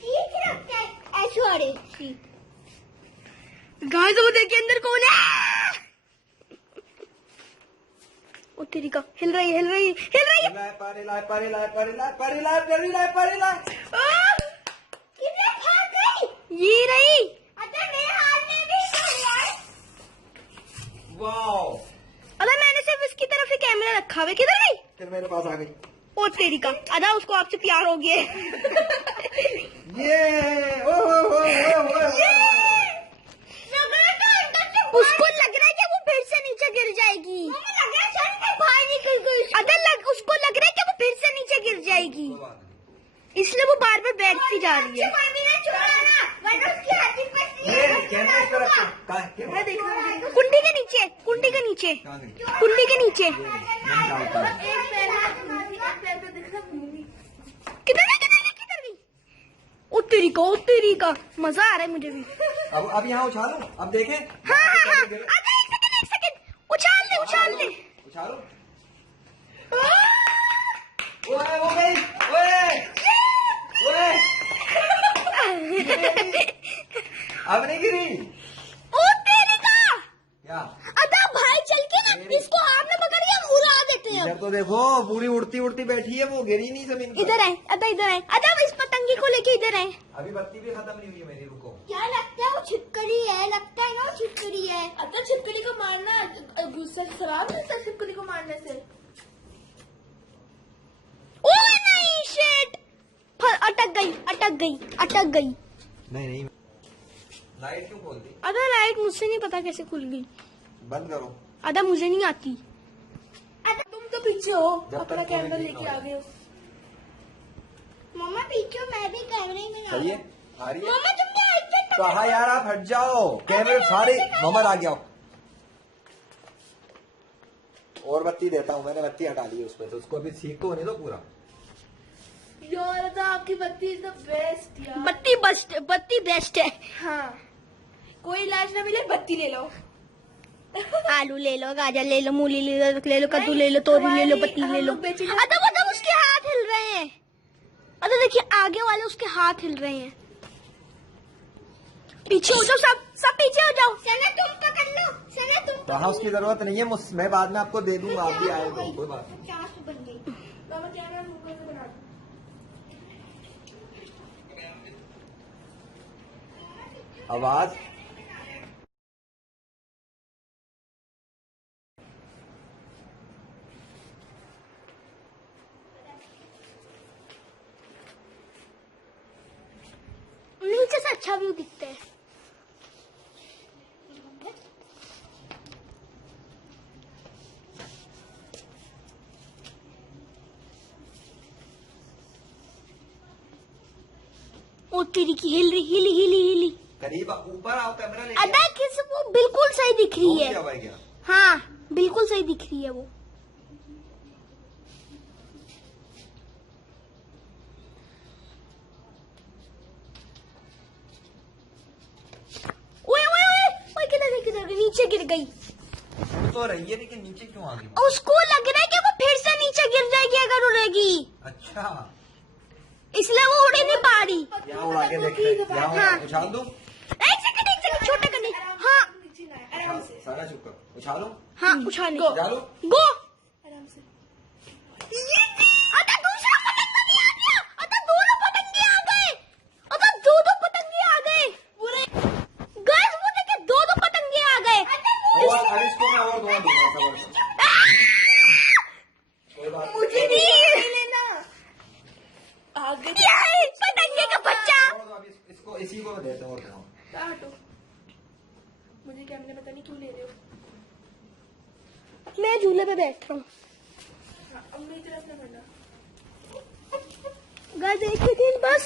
ठीक रखता है ऐसे। अरे गाइस, वो देखिए अंदर कौन है। ओ तेरी का, हिल रही है, हिल रही है, हिल रही है। किधर भाग गई? ये रही। अच्छा, मेरे हाथ में भी है। वाओ, अदा मैंने सिर्फ इसकी तरफ ही कैमरा रखा हुआ, किधर गई? फिर मेरे पास आ गई। ओ तेरी का, अदा उसको आपसे प्यार हो गया। ये ओ उसको लग रहा है कि वो फिर से नीचे गिर जाएगी। बाहर निकल गई। अगर उसको लग रहा है कि वो फिर से नीचे गिर जाएगी, इसलिए वो बार बार बैठती जा रही है। कुंडी के नीचे, कुंडी के नीचे, कुंडी के नीचे। एक पैर पे दिख रहा है। किधर गई, किधर गई, किधर गई? ओ तेरी का, मजा आ रहा है मुझे भी। अब यहाँ उछालूं, अब देखें। हाँ हाँ हाँ, आधा एक सेकंड, उछाल ले, उछाल ले। उछालूं। ओए, वो गई, ओए, ओए, अब नहीं गिरी। ओ तेरी का, क्या? अदा भाई चल के ना इसको हाथ में पकड़ के हम उड़ा देते हैं। इधर तो देखो, पूरी उड़ती उड़ती बैठी है वो, गिरी नहीं जमीन पर। इधर आए अदा, इधर आए अदा, इस पतंगी को लेके इधर आए। अभी बत्ती भी खत्म नहीं हुई है मेरी, रुको। क्या लगता है वो छिपकली है? लगता है ना वो छिपकली है। अच्छा, छिपकली को मारना गुस्सा से सवाब मिलता है छिपकली को मारने से। ओ नहीं, शिट, अटक गई, अटक गई, अटक गई। नहीं नहीं, लाइट क्यों खोल दी? अदा लाइट मुझसे नहीं पता कैसे खुल गई। बंद करो। अदा मुझे नहीं आती। तुम तो पीछे हो, जब अपना तक कैमरा कोई लेके नहीं आ गए हो। मम्मा पीछे मैं भी कैमरे में सही है, आ रही है। मम्मा तुम क्या आईपैड कहा यार, आप हट जाओ, कैमरे सारे। मोहम्मद आ गया। और बत्ती देता हूँ, मैंने बत्ती हटा ली है उसमें, तो उसको अभी सीख तो होने दो पूरा। यार तो आपकी बत्ती इज द बेस्ट यार। बत्ती बेस्ट है। हाँ, कोई इलाज ना मिले बत्ती ले लो। आलू ले लो, गाजर ले लो, मूली ले लो, कद्दू ले लो, तोरी ले लो, पत्ती ले लो। अदा मतलब उसके हाथ हिल रहे हैं। अदा देखिए आगे वाले उसके हाथ हिल रहे हैं। पीछे हो जाओ, सब पीछे हो जाओ। सना तुम पकड़ लो, सना तुम। तो हाँ, उसकी जरूरत नहीं है, मैं बाद में आपको दे दूंगा, आप भी आए तो कोई बात नहीं। 50 बन गई। बाबा कैमरा मुंह से बना दो। आवाज नीचे से अच्छा व्यू दिखता है। ओ तेरी की हिली। करीब ऊपर आओ, कैमरा लेके। अदा किस वो बिल्कुल सही दिख रही है। क्या भाई क्या? हाँ बिल्कुल सही दिख रही है वो। ओए किधर गई? नीचे गिर गई। तो रही है, लेकिन नीचे क्यों आ गई? उसको लग रहा है कि वो फिर से नीचे गिर जाएगी अगर उड़ेगी, अच्छा, इसलिए वो उड़ नहीं पा रही। यहाँ उड़ा के देखते हैं, यहाँ उछाल दो। एक सेकंड छोटा करनी। हाँ नीचे ना आए, आराम से सारा चुप कर, उछालो। हाँ उछालने उछालो। गो। आराम से। अदा दूसरा पतंग नहीं आ गया। अदा दोनों पतंगे आ गए। अदा दो पतंगे आ गए पूरे। गाइस वो देखिए दो पतंगे आ गए। और अब इसको मैं और दूंगा, कोई बात मुझे नहीं लेना। आगे क्या है पतंगे का बच्चा? नहीं। अब इसको इसी को देते हैं और दूंगा। हटो, मुझे कैमरे पता नहीं क्यों ले रहे हो। मैं झूले पे बैठ रहा हूँ। हाँ, अब मेरी तरफ ना करना। गाइस एक सेकंड बस।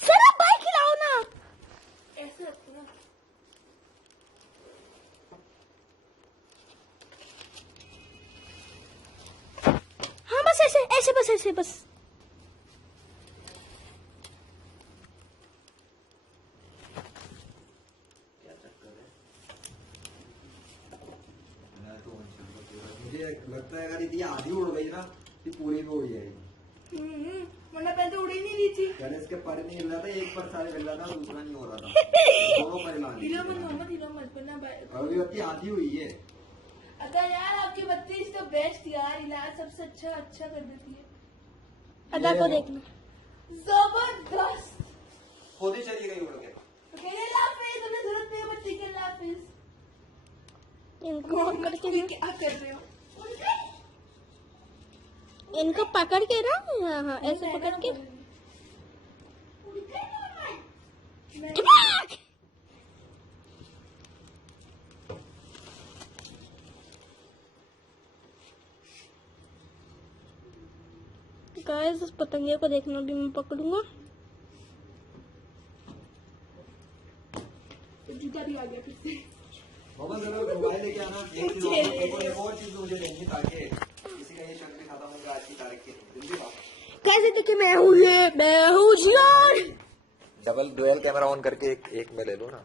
सर आप बाइक खिलाओ ना। ऐसे रखो ना। हाँ बस ऐसे बस। क्या चक्कर है? मुझे लगता है अगर ये आधी उड़ गई ना, तो पूरी भी उड़ जाएगी। वरना पहले तो उड़ी नहीं रही थी। पहले इसके पर नहीं हिल रहा था, एक पर सारे हिल रहा था, दूसरा नहीं हो रहा था। दोनों पर हिला हिलो मत मोहम्मद, हिलो मत, वरना अभी बत्ती आधी हुई है। अगर यार आपकी बत्ती इज द बेस्ट यार, इलाज सबसे अच्छा कर देती है। अदा को देखना। जबरदस्त। खुद ही चली गई उड़ के। अकेले लाफिज, हमें जरूरत नहीं है बत्ती के लाफिज। इनको पकड़ के क्या कर रहे हो? इनको पकड़ के ना, हाँ ऐसे पकड़ के। गाइस उस पतंगे को देखना भी मैं पकड़ूंगा। जूता भी आ गया फिर से। मोबाइल जरूर मोबाइल लेके आना। एक और चीज मुझे लेनी, ताकि किसी का ये शक भी खत्म होगा आज की तारीख की। जल्दी आओ। कैसे देखिए मैं हूँ यार। डबल डुअल कैमरा ऑन करके एक में ले लो ना।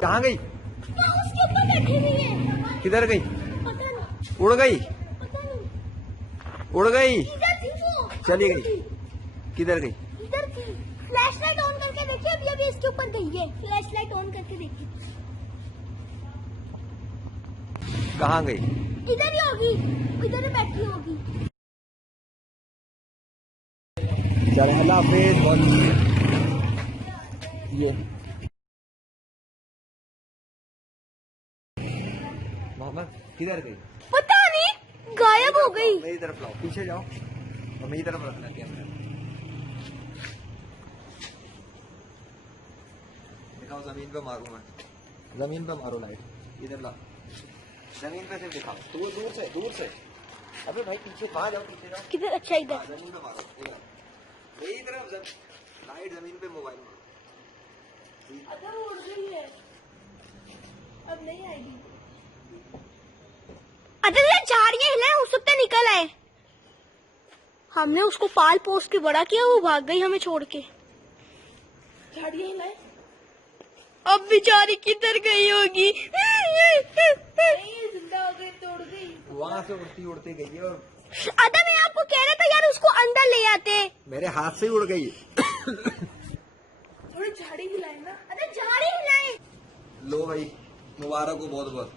कहाँ गई? उसके ऊपर बैठी हुई है। किधर गई? पता नहीं, उड़ गई? पता नहीं। उड़ गई? इधर थी वो। चली गई? किधर गई? इधर थी। फ्लैश लाइट ऑन करके देखिए, अभी इसके ऊपर गई है। फ्लैश लाइट ऑन करके देखिए। कहाँ गई? इधर ही होगी, इधर ही बैठी होगी। चल अल्लाह हाफिज। ये मोहम्मद किधर गई? पता नहीं, गायब हो गई। मेरी तरफ लाओ, पीछे जाओ और मेरी तरफ रखना कैमरा। दिखाओ, जमीन पे मारू मैं, जमीन पे मारो लाइट, इधर ला, जमीन पे सिर्फ दिखाओ, दूर से, दूर से। अबे भाई पीछे, कहाँ जाओ, पीछे जाओ, किधर? अच्छा इधर। जमीन पे मारो, इधर यही तरफ लाइट, जमीन पे मोबाइल मारो। अगर वो उड़ गई है, अब नहीं आएगी। अरे झाड़ियाँ हिलाए, हो सकता है निकल आए। हमने उसको पाल पोस के बड़ा किया, वो भाग गई हमें छोड़ के। झाड़ियाँ हिलाए, अब बेचारी किधर गई होगी? नहीं जिंदा हो गई, तोड़ गई। वहाँ से उड़ती उड़ती गई है और अदा मैं आपको कह रहा था यार, उसको अंदर ले आते। मेरे हाथ से ही उड़ गई। थोड़ी झाड़ी हिलाए ना। अरे झाड़ी हिलाए। लो भाई, मुबारक हो बहुत बहुत।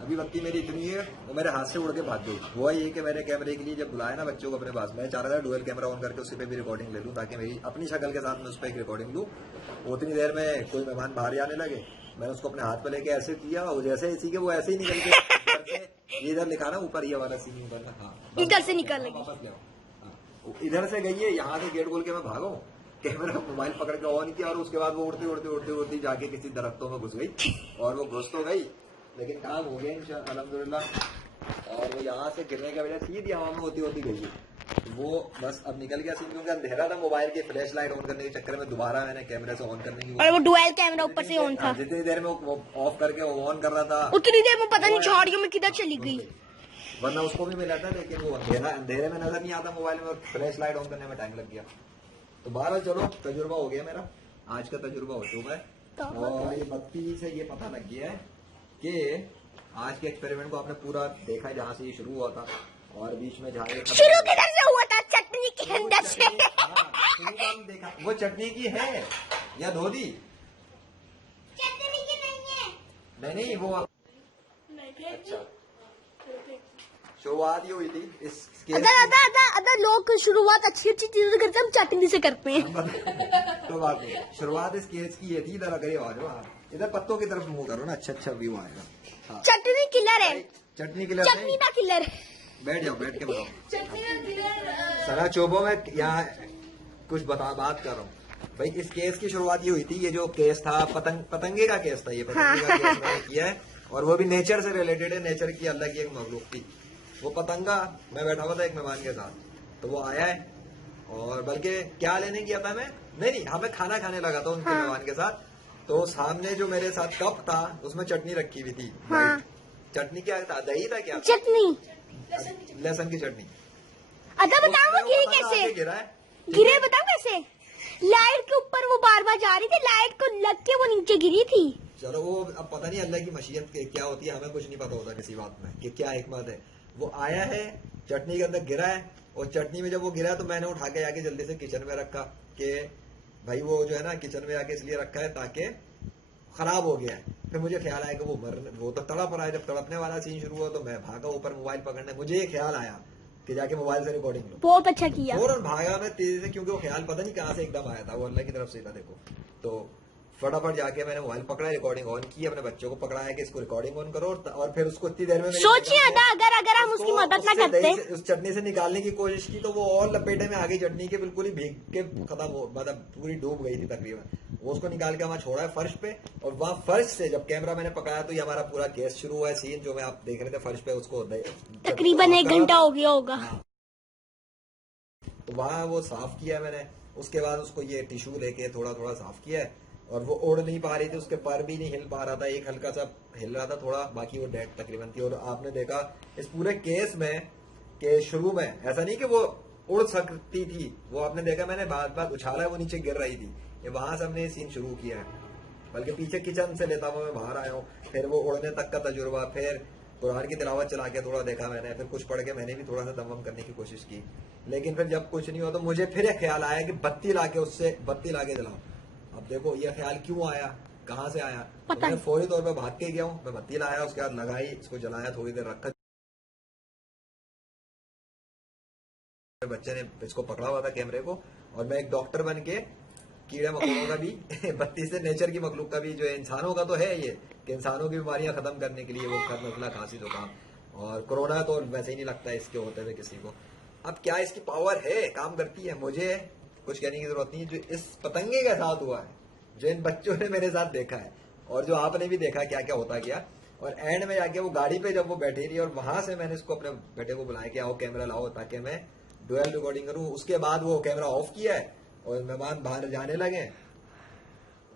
अभी बत्ती मेरी इतनी है, वो मेरे हाथ से उड़ के भाग गई। वो ये कि मेरे कैमरे के लिए जब बुलाया ना बच्चों को अपने पास, मैं चाह रहा था डुअल कैमरा ऑन करके उसी पे भी रिकॉर्डिंग ले लूं, ताकि मेरी अपनी शक्ल के साथ में उस पर एक रिकॉर्डिंग लूं। उतनी देर में कोई मेहमान बाहर आने लगे, मैंने उसको अपने हाथ पे लेके ऐसे किया, और जैसे इसी के वो ऐसे ही निकल के इधर लिखा ना ऊपर, ये वाला सीन ऊपर ना, हाँ इधर से निकल गई। वापस ले आओ। हाँ, इधर से गई है, यहाँ से गेट खोल के मैं भागा हूँ, कैमरा मोबाइल पकड़ के ऑन किया, और उसके बाद वो उड़ती उड़ती उड़ती उड़ती जाके किसी दरख्तों में घुस गई। और वो घुस तो गई, लेकिन काम हो गया अल्हम्दुलिल्लाह। और वो यहाँ से गिरने के वजह सीधी हवा में होती होती गई है। वो बस अब निकल गया सीन, क्योंकि अंधेरा था, मोबाइल की फ्लैश लाइट ऑन करने के चक्कर में दोबारा मैंने कैमरे से ऑन करने की, और वो डुअल कैमरा ऊपर से ऑन था। जितनी देर में वो ऑफ करके वो ऑन कर रहा था, उतनी देर में पता नहीं झाड़ियों में किधर चली गई। वरना उसको भी मिला था, लेकिन वो अंधेरे में नजर नहीं आता मोबाइल में, और फ्लैश लाइट ऑन करने में टाइम लग गया। तो 12 चलो तजुर्बा हो गया मेरा, आज का तजुर्बा हो चुका है। और ये बत्ती से ये पता लग गया है कि आज के एक्सपेरिमेंट को आपने पूरा देखा है, जहाँ से ये शुरू हुआ था, और बीच में जहाँ शुरू किधर से हुआ था? चटनी के अंदर से। देखा, वो चटनी की है या धोती? चटनी की नहीं है। नहीं वो नहीं फेंक दी। अच्छा, शुरुआत ही हुई थी इस अदर लोग शुरुआत अच्छी अच्छी चीजों करते हैं, हम चटनी से करते हैं। तो बात नहीं, शुरुआत इस केस की ये थी। इधर अगर आ जाओ, इधर पत्तों की तरफ मुंह करो ना, अच्छा व्यू आएगा। हाँ। चटनी किलर है, चटनी किलर चटनी का किलर। बैठ जाओ, बैठ के बताओ। चटनी का किलर। सरा चोबो में यहाँ कुछ बात कर रहा हूँ भाई। इस केस की शुरुआत ये हुई थी, ये जो केस था पतंगे का केस था, ये पतंगे का केस मैंने किया है, और वो भी नेचर से रिलेटेड है। नेचर की अल्लाह की एक मखलूक थी। वो पतंगा, मैं बैठा हुआ था एक मेहमान के साथ, तो वो आया है, और बल्कि क्या लेने गया था मैं, नहीं हमें खाना खाने लगा था उनके मेहमान के साथ। तो सामने जो मेरे साथ कप था, उसमें चटनी रखी हुई थी। हाँ। चटनी क्या था? दही था क्या? चटनी, लहसुन की चटनी। अच्छा बताओ वो गिरी कैसे? गिरा है, गिरे बताओ कैसे? लाइट के ऊपर वो बार बार जा रही थी, लाइट को लग के वो नीचे गिरी थी। चलो वो अब पता नहीं अल्लाह की मशीयत क्या होती है, हमें कुछ नहीं पता होता किसी बात में कि क्या हिकमत है। वो आया है, चटनी के अंदर गिरा है, और चटनी में जब वो गिरा तो मैंने उठा के आके जल्दी से किचन में रखा कि भाई वो जो है ना किचन में आके इसलिए रखा है ताकि खराब हो गया है। फिर मुझे ख्याल आया कि वो तो तड़प रहा है। जब तड़पने वाला सीन शुरू हुआ तो मैं भागा ऊपर मोबाइल पकड़ने। मुझे ये ख्याल आया कि जाके मोबाइल से रिकॉर्डिंग लो। बहुत अच्छा किया। फौरन भागा मैं तेजी से, क्योंकि वो ख्याल पता नहीं कहाँ से एकदम आया था, वो अल्लाह की तरफ से था। देखो तो फटाफट जाके मैंने मोबाइल पकड़ा, रिकॉर्डिंग ऑन की, अपने बच्चों को पकड़ाया कि इसको रिकॉर्डिंग ऑन करो, और फिर उसको इतनी देर में सोचिए अगर हम उसकी मदद ना करते, उस चटनी से निकालने की कोशिश की तो वो और लपेटे में आ गई चटनी के, बिल्कुल ही भीग के खत्म हो, मतलब पूरी डूब गई थी तकरीबन। वो उसको निकाल के वहां छोड़ा है फर्श पे, और वहां फर्श से जब कैमरा मैंने पकड़ाया तो ये हमारा पूरा केस शुरू हुआ है। सीन जो मैं आप देख रहे थे फर्श पे, उसको तकरीबन 1 घंटा हो गया होगा। तो वहां वो साफ किया मैंने। उसके बाद उसको ये टिश्यू लेके थोड़ा थोड़ा साफ किया है, और वो उड़ नहीं पा रही थी, उसके पर भी नहीं हिल पा रहा था, एक हल्का सा हिल रहा था थोड़ा, बाकी वो डेड तकरीबन थी। और आपने देखा इस पूरे केस में कि शुरू में ऐसा नहीं कि वो उड़ सकती थी, वो आपने देखा मैंने बात उछाला है, वो नीचे गिर रही थी। ये वहां से हमने सीन शुरू किया है, बल्कि पीछे किचन से लेता हुआ मैं बाहर आया हूँ। फिर वो उड़ने तक का तजुर्बा, फिर कुरान की तिलावत चला के थोड़ा देखा मैंने, फिर कुछ पढ़ के मैंने भी थोड़ा सा दम करने की कोशिश की। लेकिन फिर जब कुछ नहीं हुआ तो मुझे फिर एक ख्याल आया कि बत्ती लाके जलाओ। अब देखो ये ख्याल क्यों आया, कहाँ से आया, तो मैं फौरी तौर पे भाग के गया हूँ, मैं बत्ती लाया, उसके बाद लगाई, इसको जलाया, थोड़ी देर रखा। बच्चे ने इसको पकड़ा हुआ था कैमरे को, और मैं एक डॉक्टर बन के कीड़े मकोड़ों का भी बत्ती से, नेचर की मखलूक का भी, जो इंसानों का तो है ये कि इंसानों की बीमारियां खत्म करने के लिए वो नजला, खांसी, जुकाम और कोरोना तो वैसे ही नहीं लगता है इसके होते हुए किसी को। अब क्या इसकी पावर है, काम करती है, मुझे कुछ कहने की जरूरत नहीं। जो इस पतंगे के साथ हुआ है जो इन बच्चों ने मेरे साथ देखा है और जो आपने भी देखा क्या क्या होता गया। और एंड में जाके वो गाड़ी पे जब वो बैठी रही और वहां से मैंने इसको अपने बेटे को बुलाया कि आओ कैमरा लाओ ताकि मैं डुअल रिकॉर्डिंग करूं। उसके बाद वो कैमरा ऑफ किया है और मेहमान बाहर जाने लगे।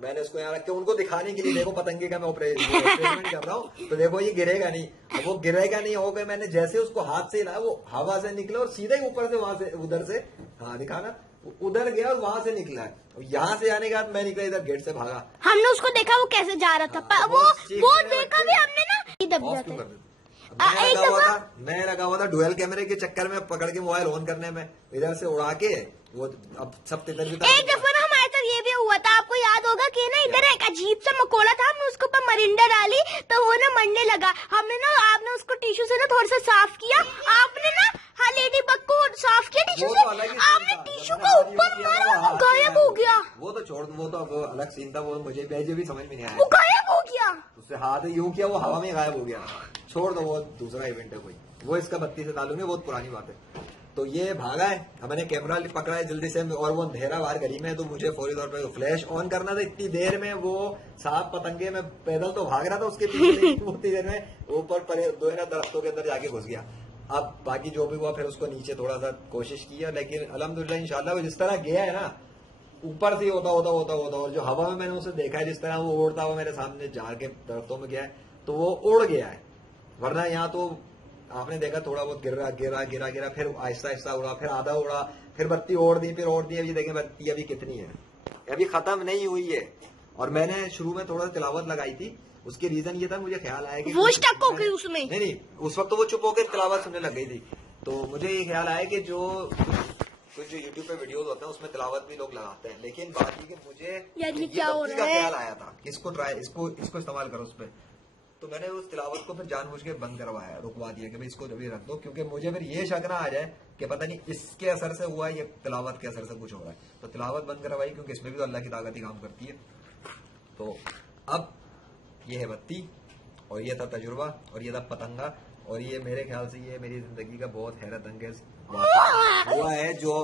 मैंने उसको यहाँ रख के उनको दिखाने के लिए, देखो पतंगे का मैं ऑपरेशन कर रहा हूँ तो देखो ये गिरेगा नहीं। अब वो गिरेगा नहीं हो गया, मैंने जैसे उसको हाथ से हिलाया वो हवा से निकला और सीधा ही ऊपर से वहां से उधर से, हाँ दिखाना, उधर गया और वहां से निकला है। यहाँ से आने के बाद मैं निकला इधर गेट से भागा। हमने उसको देखा वो कैसे जा रहा था। हाँ, वो देखा भी हमने ना, दब ऑफ क्यों जाता कर है। देते? मैं लगा हुआ था डुअल कैमरे के चक्कर में पकड़ के मोबाइल ऑन करने में, इधर से उड़ा के वो अब सब तितर एक दफा ना हमारे साथ ये भी हुआ था, आपको याद होगा कि ना इधर एक अजीब सा मकोड़ा था, हमने उसके ऊपर मरिंडा डाली तो वो ना मरने लगा। हमने ना, आपने उसको टिश्यू से ना थोड़ा सा साफ किया, आपने ना हाँ लेडी बग को साफ किया टिश्यू से, आपने टिश्यू को ऊपर मारा, वो गायब हो गया। वो तो छोड़, वो तो वो अलग सीन था, वो मुझे भी समझ में नहीं आया। वो गायब हो गया, उससे हाथ यूं किया वो हवा में गायब हो गया। छोड़ दो, वो दूसरा इवेंट है कोई, वो इसका बत्ती से डालूंगे, बहुत पुरानी बात है। तो ये भागा है, मैंने कैमरा पकड़ा है जल्दी से, और वो अंधेरा बाहर गली में है तो मुझे फौरी तौर पे फ्लैश ऑन करना था। इतनी देर में वो सांप पतंगे में पैदल तो भाग रहा था उसके पीछे, उतनी देर में ऊपर दो दरख्तों के अंदर जाके घुस गया। अब बाकी जो भी हुआ फिर उसको नीचे थोड़ा सा कोशिश किया, लेकिन अल्हम्दुलिल्लाह इंशाल्लाह वो जिस तरह गया है ना, ऊपर से होता और जो हवा में मैंने उसे देखा है जिस तरह वो उड़ता हुआ मेरे सामने झाड़ के दरख्तों में गया है तो वो उड़ गया है। वरना यहाँ तो आपने देखा थोड़ा बहुत गिरा, फिर आहिस्ता आहिस्ता उड़ा, फिर आधा उड़ा, फिर बत्ती ओढ़ दी, फिर ओढ़ दी। अभी देखें बत्ती अभी कितनी है, अभी खत्म नहीं हुई है। और मैंने शुरू में थोड़ा तिलावत लगाई थी, उसके रीजन ये था, मुझे ख्याल आया कि वो स्टक हो गई उसमें। नहीं, उस वक्त तो वो चुप होकर तिलावत सुनने लग गई थी। तो मुझे ये ख्याल आया कि जो कुछ जो यूट्यूब पे वीडियोस होते हैं उसमें तिलावत भी लोग लगाते हैं, लेकिन बात ये कि मुझे यार ये क्या हो रहा का है, ख्याल आया था कि इसको इस्तेमाल करो उस पर। तो मैंने उस तिलावत को फिर जानबूझ के बंद करवाया, रुकवा दिया कि भाई इसको जब रख दो, क्योंकि मुझे फिर ये शक ना आ जाए कि पता नहीं इसके असर से हुआ ये तिलावत के असर से कुछ हो रहा है। तो तिलावत बंद करवाई, क्योंकि इसमें भी तो अल्लाह की ताकत ही काम करती है। तो अब ये है बत्ती, और ये था तजुर्बा, और ये था पतंगा, और ये मेरे ख्याल से ये मेरी जिंदगी का बहुत हैरत अंगेज हुआ है जो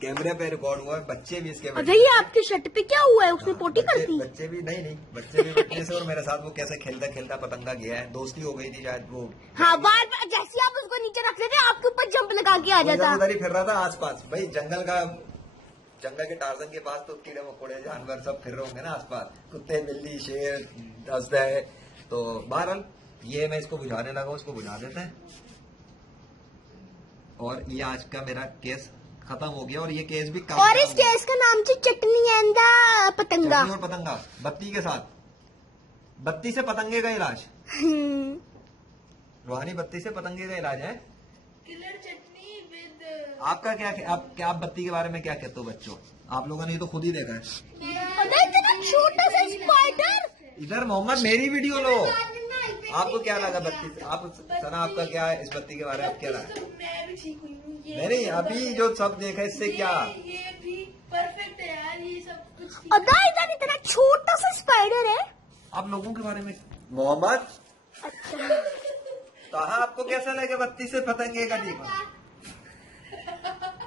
कैमरे पे रिकॉर्ड हुआ है। बच्चे भी इसके, अरे ये आपके शर्ट पे क्या हुआ है, उसने पोटी कर दी। बच्चे भी नहीं, बच्चे भी बच्चे से और मेरे साथ वो कैसे खेलता पतंगा गया है, दोस्ती हो गई थी शायद वो। हाँ, बार बार जैसे आप उसको नीचे रख लेते आपके ऊपर जंप लगा के आ जाता। उधर ही फिर रहा था आसपास, भाई जंगल के टार्जन के पास तो कीड़े मकोड़े जानवर सब फिर रहे होंगे ना आसपास, कुत्ते बिल्ली शेर हंसता है। तो बहरहाल ये मैं इसको बुझाने लगा, उसको बुझा देते हैं। और ये आज का मेरा केस खत्म हो गया, और ये केस भी और इस केस का नाम है चटनी एंड पतंगा। और पतंगा बत्ती के साथ, बत्ती से पतंगे का इलाज। रूहानी बत्ती से पतंगे का इलाज है। किलर चटनी विद आपका आप बत्ती के बारे में क्या कहते हो बच्चों? आप लोगों ने ये तो खुद ही देखा है। इतना छोटा सा स्पाइडर। इधर मोहम्मद मेरी वीडियो लो, आपको क्या लगा बत्ती से? आप सना, आपका क्या है इस बत्ती के बारे में, आप क्या लगा? मैं भी ठीक हुई हूँ। नहीं, अभी जो सब देखा इससे क्या ये भी परफेक्ट है यार, ये सब कुछ। इधर इतना छोटा सा स्पाइडर है। आप लोगों के बारे में मोहम्मद, कहा आपको कैसा लगे बत्ती से पतंगे का दीपक?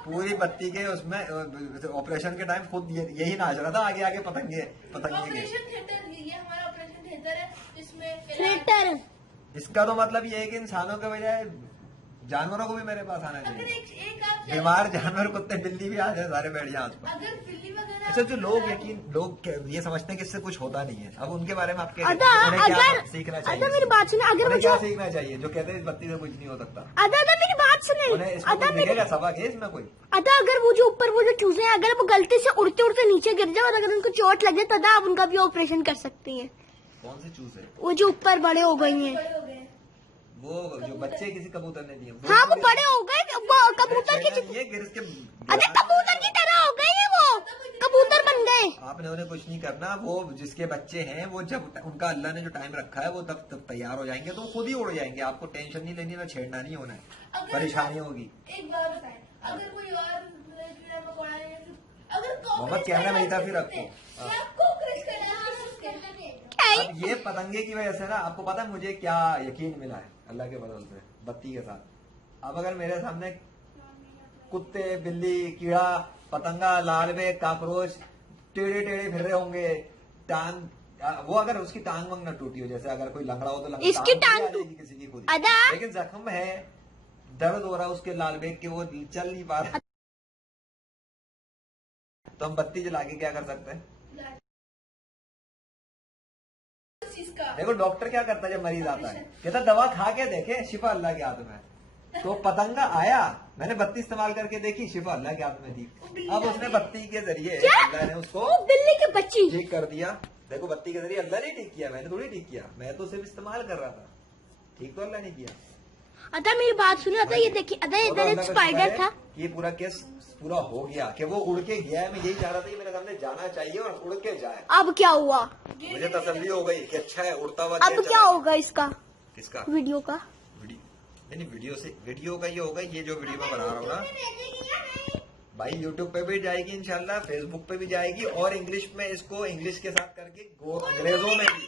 पूरी बत्ती के उसमें ऑपरेशन के टाइम खुद यही नाच रहा था, आगे पतंगे के। ऑपरेशन थिएटर, ये हमारा ऑपरेशन थिएटर है, इसमें थिएटर। इसका तो मतलब ये है कि इंसानों के बजाय जानवरों को भी मेरे पास आना अगर चाहिए। एक आप बीमार जानवर कुत्ते बिल्ली भी आ जाए, सारे बैठ जाए आसपास। अगर बिल्ली वगैरह अच्छा, जो लोग ये समझते हैं कि इससे कुछ होता नहीं है, अब उनके बारे में आपके सीखना चाहिए। मेरी बात सुने, अगर मुझे क्या सीखना चाहिए? जो कहते हैं इस बत्ती से कुछ नहीं हो सकता। मेरी बात सुने, मिलेगा सबक है इसमें कोई। अगर वो जो ऊपर वो जो चूजे हैं, अगर वो गलती से उड़ते उड़ते नीचे गिर जाए और अगर उनको चोट लगे तो आप उनका भी ऑपरेशन कर सकती हैं। कौन से चूजे? वो जो ऊपर बड़े हो गई हैं, बड़े हो गए। वो जो बच्चे किसी कबूतर ने दिए। हाँ वो बड़े हो गए, वो कबूतर की ये गिर के, अरे कबूतर की तरह हो गए हैं, वो कबूतर बन गए। आपने उन्हें कुछ नहीं करना, वो जिसके बच्चे हैं वो जब उनका अल्लाह ने जो टाइम रखा है वो तब तैयार हो जाएंगे तो वो खुद ही उड़ जाएंगे। आपको टेंशन नहीं लेनी, ना छेड़ना नहीं होना है, परेशानी होगी। एक बार बताएं, अगर कोई और कीड़ा मकोड़ा है, अगर मोहम्मद कैमरा मेरी तरफ ही रखो। अब ये पतंगे की वजह से ना, आपको पता है मुझे क्या यकीन मिला है अल्लाह के बदल से बत्ती के साथ। अब अगर मेरे सामने कुत्ते बिल्ली कीड़ा पतंगा लालवे काकरोच टेढ़े फिर रहे होंगे, टांग वो अगर उसकी टांग वांग ना टूटी हो, जैसे अगर कोई लंगड़ा हो तो लंगड़ा इसकी टांग आ जाएगी किसी की खुद, अदा लेकिन जख्म है, दर्द हो रहा है उसके लाल बेग के, वो चल नहीं पा रहा, तो हम बत्ती जला के क्या कर सकते हैं? देखो डॉक्टर क्या करता है जब मरीज आता है, कहता दवा खा के देखे, शिफा अल्लाह के हाथ में। तो पतंगा आया, मैंने बत्ती इस्तेमाल करके देखी, शिफा अल्लाह के हाथ में थी। अब उसने बत्ती के जरिए अल्लाह ने उसको बिल्ली की बच्ची ठीक कर दिया। देखो बत्ती के जरिए अल्लाह ने ठीक किया, मैंने थोड़ी ठीक किया, मैं तो सिर्फ इस्तेमाल कर रहा था, ठीक तो अल्लाह ने किया। अदा मेरी बात सुनो अदा, ये देखिए अदा और इधर एक अल्लाह का स्पाइडर शुक्र था। है, ये पूरा केस पूरा हो गया कि वो उड़ के गया है। मैं यही चाह रहा था कि मेरे सामने जाना चाहिए और उड़ के जाए। अब क्या हुआ? मुझे तसल्ली हो गई कि अच्छा है उड़ता हुआ। अब क्या होगा इसका? किसका? वीडियो का। नहीं वीडियो का ये होगा, ये जो वीडियो मैं बना रहा हूँ ना भाई, यूट्यूब पे भी जाएगी इंशाल्लाह, फेसबुक पे भी जाएगी, और इंग्लिश में इसको इंग्लिश के साथ करके अंग्रेजों में भी,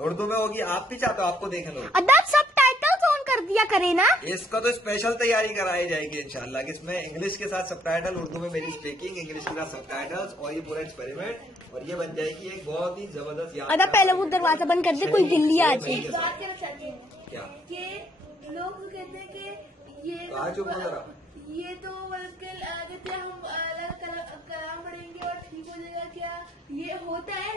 उर्दू में होगी। आप भी चाहते हो आपको देख लो? अदा सबटाइटल ऑन कर दिया करे ना। इसका तो स्पेशल तैयारी कराई जाएगी इंशाल्लाह, कि इसमें इंग्लिश के साथ सबटाइटल, उर्दू में मेरी स्पीकिंग, इंग्लिश के साथ सबटाइटल्स, और ये पूरा एक्सपेरिमेंट, और ये बन जाएगी एक बहुत ही जबरदस्त। अदा पहले वो दरवाजा बंद कर दे, कोई दिल्ली आ जाए। बात कहना चाहती हूँ क्या? कि लोग कहते हैं कि ये कहा चुप हो जरा। ये तो बल्कि आगे क्या हम कलाम पढ़ेंगे और ठीक हो जाएगा क्या? ये होता है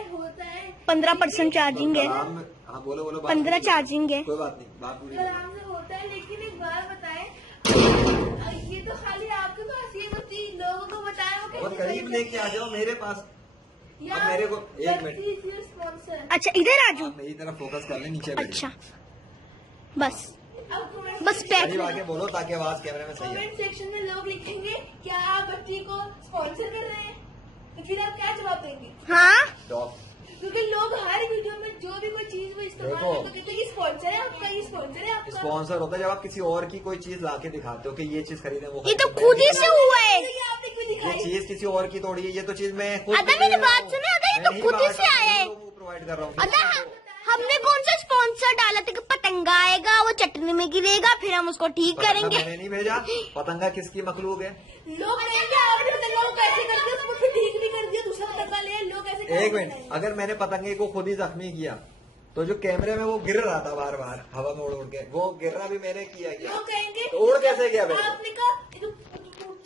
15% चार्जिंग है, हाँ बोलो 15 चार्जिंग है। कोई बात नहीं, बात पूरी कलाम से होता है, लेकिन एक बात बताएं, ये तो खाली आपके पास, ये तो 3 लोगों को बताया वो और कैसे करीब लेके आ जाओ मेरे पास। या अब मेरे को एक मिनट, स्पॉन्सर। अच्छा इधर आ जाओ। आप मेरी तरफ फोकस कर ले, नीचे बैठो। अच्छा बस अब बस बैठ करीब आके बोलो ताकि आवाज कैमरे में सही है। कमेंट सेक्शन में लोग लिखेंगे क्या आप बच्ची को स्पॉन्सर कर रहे हैं, तो फिर आप क्या जवाब देंगे? हाँ डॉग क्योंकि लोग हर वीडियो में जो भी कोई चीज वो इस्तेमाल देखो। करते हैं, तो कहते हैं ये स्पॉन्सर है आपका, ये स्पॉन्सर है आपका। स्पॉन्सर होता है जब आप किसी और की कोई चीज लाके दिखाते हो कि ये चीज खरीदे, वो ये तो खुद ही से हुआ है। तो ये आपने क्यों ये दिखाई? चीज किसी और की थोड़ी है, ये तो चीज मैं खुद अदा मेरी बात सुनो, अदा ये तो खुद ही से आया है। प्रोवाइड कर रहा हूँ। अदा हमने कौन सा स्पॉन्सर डाला था कि पतंगा आएगा, वो चटनी में गिरेगा, फिर हम उसको ठीक पतंगा करेंगे। मैंने नहीं भेजा, पतंगा किसकी मखलूक है? लोग कहेंगे आपने पतंगा को कैसे कर दिया, उसको फिर ठीक भी कर दिया, दूसरा पतंगा ले, लोग ऐसे एक मिनट, अगर मैंने पतंगे को खुद ही जख्मी किया तो जो कैमरे में वो गिर रहा था बार बार हवा में उड़ उड़ के, वो गिरना भी मैंने किया क्या? लोग कहेंगे तो उड़ कैसे गया फिर? आपने कहा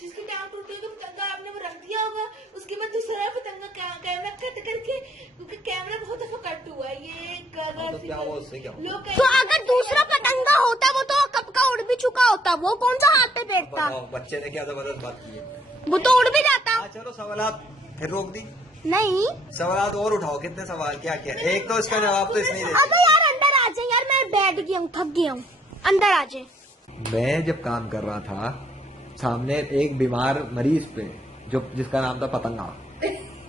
जिसकी टांग टूटी है तो पतंगा आपने वो रख दिया होगा, उसके बाद दूसरा पतंगा कैमरा कट करके, क्योंकि कैमरा बहुत दफा कट हुआ है ये तो क्या हुआ उससे, क्या हुआ? लोग तो अगर दूसरा पतंगा होता वो तो कब का उड़ भी चुका होता, वो कौन सा हाथ पे बैठता, बताओ बच्चे ने क्या जबरदस्त बात की है। वो तो उड़ भी जाता। हाँ चलो सवालात फिर रोक दी, नहीं सवालात और उठाओ। कितने सवाल, क्या क्या? एक तो इसका जवाब तो इसने ही अबे यार अंदर आ जाए यार, मैं बैठ गया हूँ, थक गया हूँ, अंदर आ जाए। मैं जब काम कर रहा था सामने एक बीमार मरीज पे, जो जिसका नाम था पतंगा,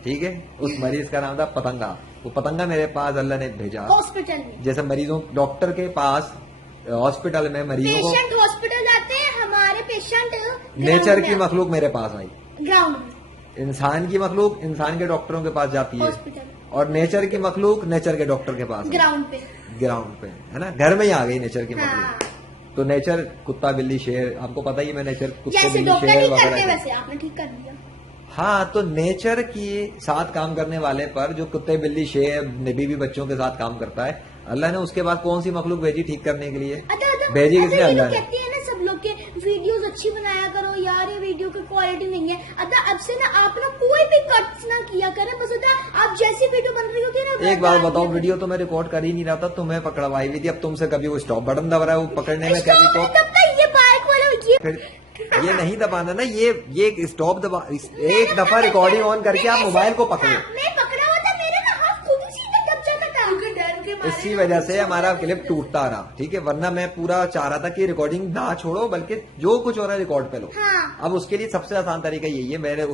ठीक है, उस मरीज का नाम था पतंगा। वो पतंगा मेरे पास अल्लाह ने भेजा, हॉस्पिटल में जैसे मरीजों डॉक्टर के पास हॉस्पिटल में मरीजों को, पेशेंट हॉस्पिटल जाते हैं, हमारे पेशेंट नेचर की मखलूक मेरे पास आई, ग्राउंड में, इंसान की मखलूक इंसान के डॉक्टरों के पास जाती है, हॉस्पिटल, और नेचर की मखलूक नेचर के डॉक्टर के पास, ग्राउंड पे, ग्राउंड पे, है ना, घर में ही आ गई नेचर की हाँ। मखलूक। तो नेचर कुत्ता बिल्ली शेर, आपको पता ही, मैं नेचर कुत्ते जैसे बिल्ली डॉक्टर शेर नहीं करते वगैरह। वैसे आपने ठीक कर दिया। हाँ, तो नेचर की साथ काम करने वाले पर जो कुत्ते बिल्ली शेर नबी भी बच्चों के साथ काम करता है, अल्लाह ने उसके बाद कौन सी मखलूक भेजी ठीक करने के लिए? भेजी किसने? अल्लाह ने। कहते हैं ना सब लोग के वीडियोस अच्छी बनाया करो यार, ये वीडियो की क्वालिटी नहीं है। अब से ना आप ना कोई भी कट्स ना किया करें, बस होता है आप जैसी वीडियो बन रही होती है ना। एक बात बताओ, वीडियो तो मैं रिकॉर्ड कर ही नहीं रहा था, तुम्हें पकड़वाई हुई थी। अब तुमसे कभी वो स्टॉप बटन दबा रहा है, वो पकड़ने में कभी तो ये बाइक वाला फिर ये नहीं दबाना ना, ये स्टॉप दबा, एक दफा रिकॉर्डिंग ऑन करके आप मोबाइल को पकड़ो। मैं पकड़ा हुआ था, मेरे ना हाथ खुद ही सीधे दब जाता था, क्योंकि डर के मारे इसी वजह से हमारा क्लिप टूटता रहा, ठीक है, वरना मैं पूरा चाह रहा था कि रिकॉर्डिंग ना छोड़ो, बल्कि जो कुछ हो रहा है रिकॉर्ड पे लो। हाँ। अब उसके लिए सबसे आसान तरीका यही है, मेरा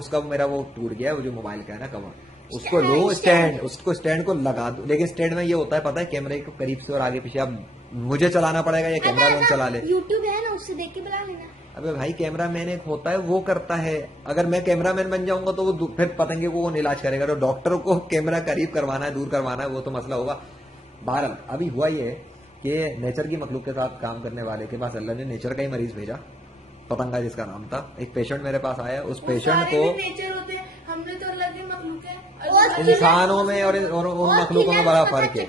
वो टूट गया, वो जो मोबाइल का है ना कवर, उसको लो, स्टैंड को लगा दो। लेकिन स्टैंड में ये होता है पता है, कैमरे को करीब से और आगे पीछे अब मुझे चलाना पड़ेगा या कैमरा मैन चला ले। यूट्यूब है ना, उससे देख के बुला लेना। अबे भाई कैमरा मैन एक होता है, वो करता है। अगर मैं कैमरा मैन बन जाऊंगा तो वो फिर पतंगे को कौन इलाज करेगा? तो डॉक्टर को कैमरा करीब करवाना है, दूर करवाना है, वो तो मसला होगा। बहरहाल अभी हुआ ये कि नेचर की मखलूक के साथ काम करने वाले के पास अल्लाह ने नेचर का ही मरीज भेजा, पतंगा जिसका नाम था। एक पेशेंट मेरे पास आया, उस पेशेंट को नेचर होते हैं, हमने तो अल्लाह की मखलूक है। इंसानों में और उन मखलूकों में बड़ा फर्क है।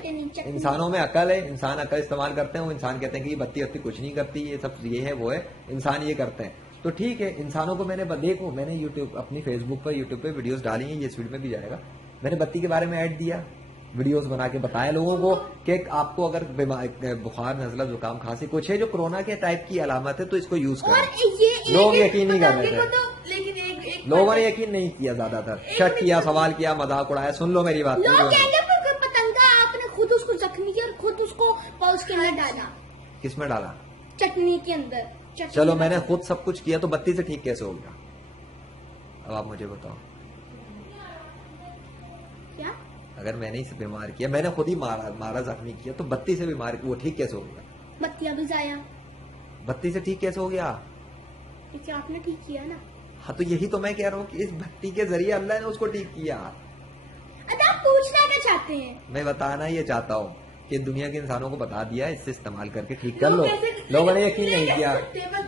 इंसानों में अकल है, इंसान अकल इस्तेमाल करते हैं, वो इंसान कहते हैं कि ये बत्ती वत्ती कुछ नहीं करती, ये सब ये है वो है, इंसान ये करते हैं। तो ठीक है, इंसानों को मैंने देखो, मैंने यूट्यूब अपनी फेसबुक पर यूट्यूब पे वीडियोस डाली हैं, ये फीड में भी जाएगा। मैंने बत्ती के बारे में ऐड दिया, वीडियोस बना के बताया लोगों को कि आपको अगर बुखार, नजला, जुकाम, खांसी कुछ है जो कोरोना के टाइप की अलामत है तो इसको यूज करें। लोग यकीन नहीं कर रहे थे, लेकिन लोगों ने यकीन नहीं किया, ज्यादातर शक किया, सवाल किया, मजाक उड़ाया। सुन लो मेरी बात, पतंगा आपने खुद उसको जख्मी किया और खुद उसको पाउच के अंदर डाला। किसमें डाला? चटनी के अंदर। चलो मैंने खुद सब कुछ किया तो बत्ती से ठीक कैसे हो गया? अब आप मुझे बताओ। क्या? अगर मैंने इसे बीमार किया, मैंने खुद ही मारा जख्मी किया, तो बत्ती से बीमार वो ठीक कैसे हो गया? बत्तियां भी जाया। बत्ती से ठीक कैसे हो गया? क्योंकि आपने ठीक किया ना। हाँ, तो यही तो मैं कह रहा हूँ कि इस बत्ती के जरिए अल्लाह ने उसको ठीक किया। अच्छा, आप पूछना क्या चाहते हैं? मैं बताना ये चाहता हूँ कि दुनिया के इंसानों को बता दिया, इससे इस्तेमाल करके ठीक कर लो। लोगों ने यकीन नहीं किया,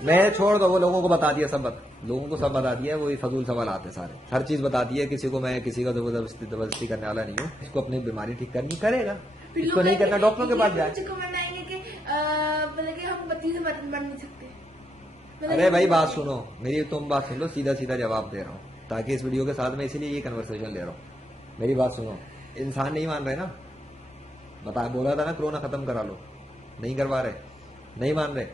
मैं छोड़ दो, वो लोगों को बता दिया, सब लोगों को सब बता दिया। वो फजूल सवाल आते सारे, हर चीज बता दी है। किसी को मैं किसी का जबरदस्ती करने वाला नहीं हूँ। इसको अपनी बीमारी ठीक करनी करेगा, इसको नहीं करना डॉक्टरों के पास जाए। कमेंट आएंगे कि मतलब कि हम बत्ती से मर नहीं सकते। अरे भाई बात सुनो मेरी, तुम बात सुन लो, सीधा सीधा जवाब दे रहा हूँ ताकि इस वीडियो के साथ में, इसीलिए ये कन्वर्सेशन ले रहा हूँ। मेरी बात सुनो, इंसान नहीं मान रहे ना, बोला था ना कोरोना खत्म करा लो, नहीं करवा रहे, नहीं मान रहे,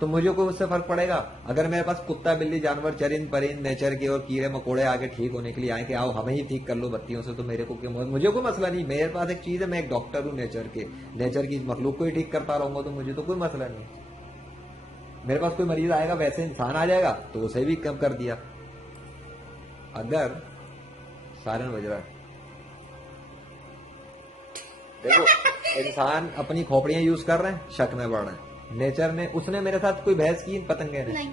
तो मुझे कोई उससे फर्क पड़ेगा? अगर मेरे पास कुत्ता, बिल्ली, जानवर, चरिंद परिंद, नेचर के और कीड़े मकोड़े आके ठीक होने के लिए आए कि आओ हमें ही ठीक कर लो बत्तियों से, तो मेरे को मुझे कोई मसला नहीं। मेरे पास एक चीज है, मैं एक डॉक्टर हूँ नेचर की मखलूक को ही ठीक करता रहूंगा, तो मुझे तो कोई मसला नहीं। मेरे पास कोई मरीज आएगा, वैसे इंसान आ जाएगा तो उसे भी कम कर दिया। अगर सायरन बज रहा है, देखो इंसान अपनी खोपड़ियां यूज कर रहे हैं, शक में बढ़ रहे हैं। नेचर ने, उसने मेरे साथ कोई बहस की पतंगे ने? नहीं।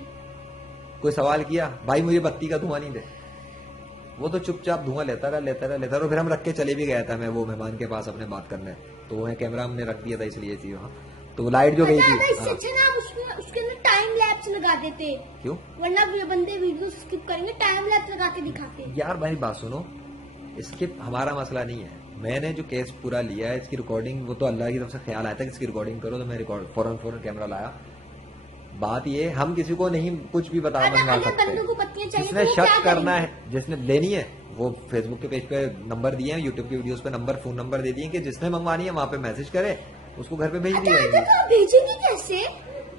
कोई सवाल किया भाई मुझे बत्ती का धुआं नहीं दे? वो तो चुपचाप धुआं लेता रहा। और फिर हम रख के चले भी गया था, मैं वो मेहमान के पास अपने बात करने, तो वो कैमरा हमने रख दिया था इसलिए थी वहाँ। तो लाइट जो गई थी, उसके अंदर टाइम लैप्स लगा देते। क्यों? वरना बंदे वीडियो स्किप करेंगे, टाइम लैप्स लगा के दिखाते। यार भाई बात सुनो, स्किप हमारा मसला नहीं है। मैंने जो केस पूरा लिया है, इसकी रिकॉर्डिंग, वो तो अल्लाह की तरफ से ख्याल आया था कि इसकी रिकॉर्डिंग करो, तो मैं रिकॉर्ड फौरन कैमरा लाया। बात ये, हम किसी को नहीं कुछ भी बनवा सकते। जिसने शक करना है, जिसने लेनी है, वो फेसबुक के पेज पे नंबर दिए हैं, यूट्यूब के वीडियोस पे नंबर, फोन नंबर दे दिए कि जिसने मंगवानी है वहां पे मैसेज करे, उसको घर पे भेज दिया जाएगी। तो भेजेंगे कैसे?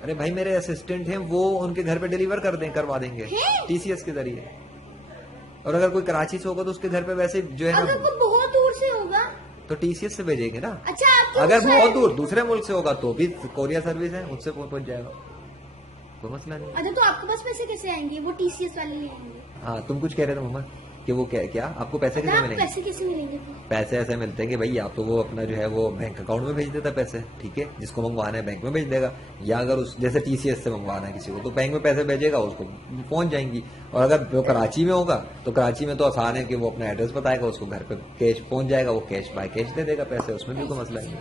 अरे भाई मेरे असिस्टेंट हैं, वो उनके घर पे डिलीवर करवा देंगे TCS के जरिए। और अगर कोई कराची से होगा तो उसके घर पे वैसे जो है ना, अगर कोई बहुत दूर से होगा तो TCS से भेजेंगे ना। अच्छा, अगर बहुत दूर दूसरे मुल्क से होगा तो भी कोरियर सर्विस है, उससे पहुंच जाएगा, कोई मसला नहीं। अच्छा, तो आपके पास पैसे कैसे आएंगे? वो TCS वाले ले आएंगे। हाँ, तुम कुछ कह रहे थे मोहम्मद कि वो क्या आपको पैसे कैसे मिलेंगे? पैसे कैसे मिलेंगे? पैसे ऐसे मिलते हैं कि भाई या तो वो अपना जो है वो बैंक अकाउंट में भेज देता पैसे, ठीक है, जिसको मंगवाना है बैंक में भेज देगा, या अगर उस जैसे TCS से मंगवाना है किसी को तो बैंक में पैसे भेजेगा, उसको पहुंच जाएंगी। और अगर वो कराची में होगा तो कराची में तो आसान है कि वो अपना एड्रेस बताएगा, उसको घर पे कैश पहुंच जाएगा, वो कैश बाय कैश दे देगा पैसे, उसमें भी कोई मसला नहीं।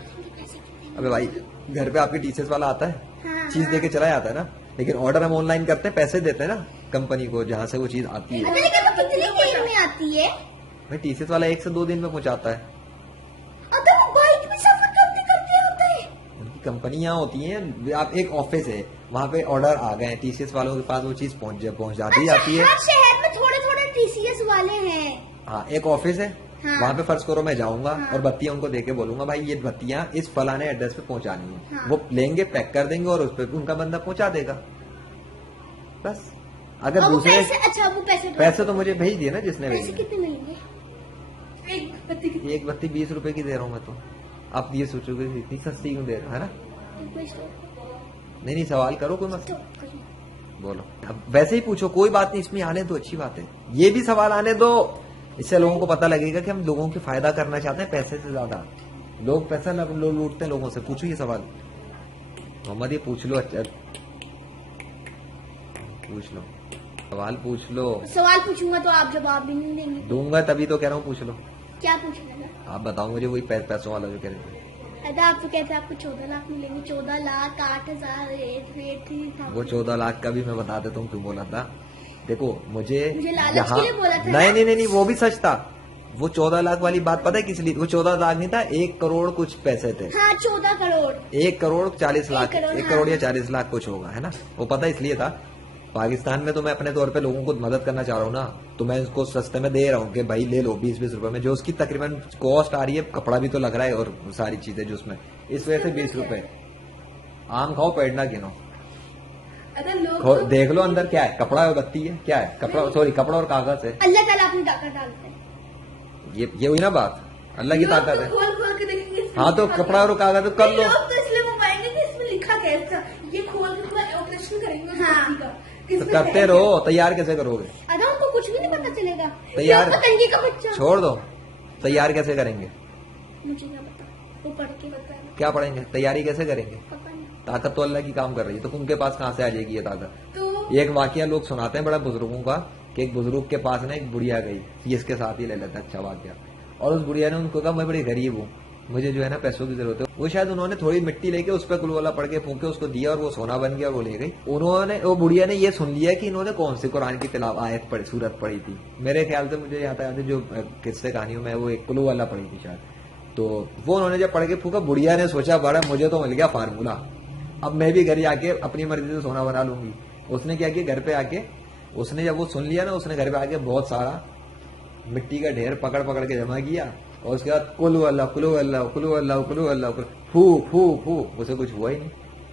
अबे भाई घर पे आपके TCS वाला आता है, चीज दे के चला जाता है ना, लेकिन ऑर्डर हम ऑनलाइन करते हैं, पैसे देते हैं ना कंपनी को जहाँ से वो चीज आती है। कितनी देर में आती है भाई TCS वाला 1 से 2 दिन में पहुंचाता है। बाइक में सफर करते होता है। उनकी कंपनियां होती हैं, आप एक ऑफिस है वहाँ पे ऑर्डर आ गए, TCS वालों के पास वो चीज पहुंच जाती जाती है। हर शहर में थोड़े TCS वाले हैं। हाँ, एक ऑफिस है, वहाँ पे फर्ज करो मैं जाऊंगा और बत्तियां उनको देके बोलूंगा भाई ये बत्तियां इस फलाने एड्रेस पे पहुंचानी है, वो लेंगे, पैक कर देंगे और उस पर उनका बंदा पहुंचा देगा, बस। अगर दूसरे अच्छा, वो पैसे तो मुझे भेज दिए ना जिसने पैसे कितने मिलेंगे? एक बत्ती 20 रुपए की दे रहा हूँ मैं, तो आप ये सोचोगे इतनी सस्ती क्यों दे रहा है ना? नहीं सवाल करो, कोई मत बोलो, अब वैसे ही पूछो, कोई बात नहीं, इसमें आने दो, अच्छी बात है, ये भी सवाल आने दो, इससे लोगों को पता लगेगा कि हम लोगों की फायदा करना चाहते हैं पैसे से ज्यादा। लोग पैसा लूटते हैं लोगों से। पूछो ये सवाल मोहम्मद, ये पूछ लो, अच्छा पूछ लो, सवाल पूछ लो। सवाल पूछूंगा तो आप जवाब भी नहीं देंगे। दूंगा तभी तो कह रहा हूँ, पूछ लो। क्या पूछना था? आप बताओ मुझे, वही पैसों वाला जो कह रहे थे। आप तो कहते आपको 14 लाख मिलेंगे, 14 लाख 8,000। वो 14 लाख का भी मैं बता देता हूँ क्यों बोला था। देखो मुझे लालच के लिए बोला था। नहीं, वो भी सच था, वो 14 लाख वाली बात पता है किस लिए? वो 14 लाख नहीं था, 1 करोड़ कुछ पैसे थे। हाँ 14 करोड़ 1 करोड़ 40 लाख, 1 हाँ। करोड़ या 40 लाख कुछ होगा, है ना? वो पता इसलिए था, पाकिस्तान में तो मैं अपने तौर पे लोगों को मदद करना चाह रहा हूँ ना, तो मैं इसको सस्ते में दे रहा हूँ कि भाई ले लो 20-20 रुपए में, जो उसकी तकरीबन कॉस्ट आ रही है, कपड़ा भी तो लग रहा है और सारी चीजें जो उसमें, इस वजह से 20 रुपए। आम खाओ पेड़ ना गिनो। अरे लोग देख लो अंदर क्या है, कपड़ा और बत्ती है, क्या है? कपड़ा, सॉरी कपड़ा और कागज है। अल्लाह ताला अपनी ताकत डालते हैं। ये हुई ना बात, अल्लाह की ताकत है। खोल खोल के देखेंगे इसमें हाँ तो लिखा कपड़ा और कागज कर क्या। लो। लोग तो इसलिए मोबाइल नहीं कि इसमें लिखा क्या है, ये खोल के पूरा ऑपरेशन करेंगे उस हाँ। बत्ती का। तो इसमें करते है रहो, तैयार कैसे करोगे? अदा उनको कुछ भी नहीं पता चलेगा। तैयार- ये पतंगे का बच्चा। छोड़ दो, तैयार कैसे करेंगे? मुझे क्या पता, वो पढ़ के बता रहा क्या पढ़ेंगे? तैयारी कैसे करेंगे? पता नहीं। ताकत तो अल्लाह की काम कर रही है, तो उनके पास कहाँ से आ जाएगी ये ताकत? तो एक वाकया लोग सुनाते हैं बड़ा बुजुर्गों का, कि एक बुजुर्ग के पास ना एक बुढ़िया गई, ये इसके साथ ही ले लेता है, अच्छा वाकया। और उस बुढ़िया ने उनको कहा मैं बड़ी गरीब हूँ, मुझे जो है ना पैसों की जरूरत है। वो शायद उन्होंने थोड़ी मिट्टी लेके उस पर कुलवाला पड़ के फूके उसको दिया और वो सोना बन गया और वो ले गई। उन्होंने, वो बुढ़िया ने ये सुन लिया कि इन्होंने कौन सी कुरान की तिलावत आयत पढ़ी, सूरत पढ़ी थी। मेरे ख्याल से मुझे यहाँ तक जो किस्से कहानियों में वो एक कुलवाला पढ़ी थी शायद। तो वो उन्होंने जब पढ़ के फूका, बुढ़िया ने सोचा बड़ा मुझे तो मिल गया फार्मूला, अब मैं भी घर आके अपनी मर्जी से सोना बना लूंगी। उसने क्या किया, घर पे आके उसने जब वो सुन लिया ना, उसने घर पे आके बहुत सारा मिट्टी का ढेर पकड़ पकड़ के जमा किया और उसके बाद कुलू अल्लाह कुलू अल्लाह कुलू अल्लाह कुलू अल्लाह फू फू फू, उसे कुछ हुआ ही नहीं,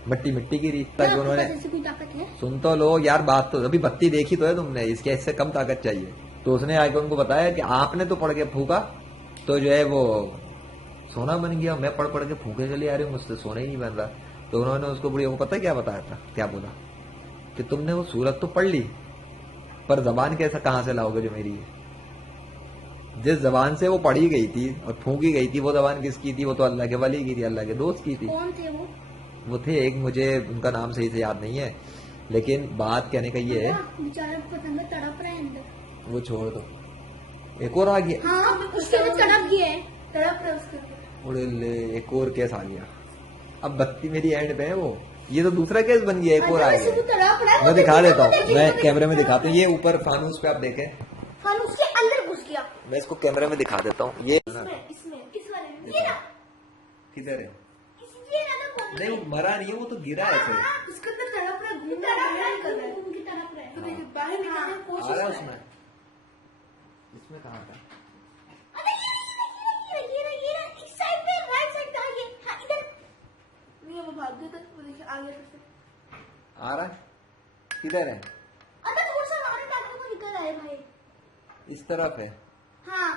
मिट्टी मिट्टी की रीत तक उन्होंने। ऐसी कोई ताकत है? सुन तो लो यार बात, तो अभी बत्ती देखी तो है तुमने, इसके इससे कम ताकत चाहिए। तो उसने आके उनको बताया कि आपने तो पढ़ के फूका तो जो है वो सोना बन गया, मैं पढ़ पढ़ के फूके चली आ रही हूँ, मुझसे सोना ही नहीं बन रहा। तो उन्होंने उसको बुढ़िया को पता है क्या बताया था, क्या बोला कि तुमने वो सूरत तो पढ़ ली, पर जबान कैसा कहां से लाओगे जो मेरी है? जिस जबान से वो पढ़ी गई थी और फूकी गई थी, वो जबान किसकी थी? वो तो अल्लाह के वली की थी, अल्लाह के दोस्त की थी। कौन थे वो थे एक, मुझे उनका नाम सही से याद नहीं है, लेकिन बात कहने का ये है, बेचारा पतंगा तड़प रहा है अंदर। वो छोड़ दो, एक और आ गया। हाँ उसके अंदर तड़प गया है। तड़प रहा है उसके ऊपर। उड़े ले, एक और केस आ गया। अब बत्ती मेरी एंड पे है, वो ये तो दूसरा केस बन गया, एक और आ अरे वैसे गया। तो तड़प रहा है। मैं दिखा देता हूँ, देखिए, मैं देखिए, कैमरे में देखिए, दिखाता हूँ। ये ऊपर फानूस पे आप देखें, फानूस के अंदर घुस गया। मैं इसको कैमरे में दिखा देता हूँ। ये ना इसमें इस वाले में ये ना किधर है? ये ना कौन नहीं वो मरा नहीं है, वो तो गिरा है ऐसे। उसके अंदर तड़प रहा है, घूम रहा है, बाहर निकल रहा है। उनकी तरफ रहे। तो देखिए बाहर निकलने की आ कोशिश रहा है कर रहा उसमें, है। इसमें कहाँ था? अरे ये ना इस साइड पे, राइट साइड पे आगे। हाँ इधर। नहीं वो भाग गया था, वो देखिए आ गया फिर से। आ रहा है, किधर है? अरे थोड़ा सा हमारे ताकत को निकल आए भाई। इस तरफ है। हाँ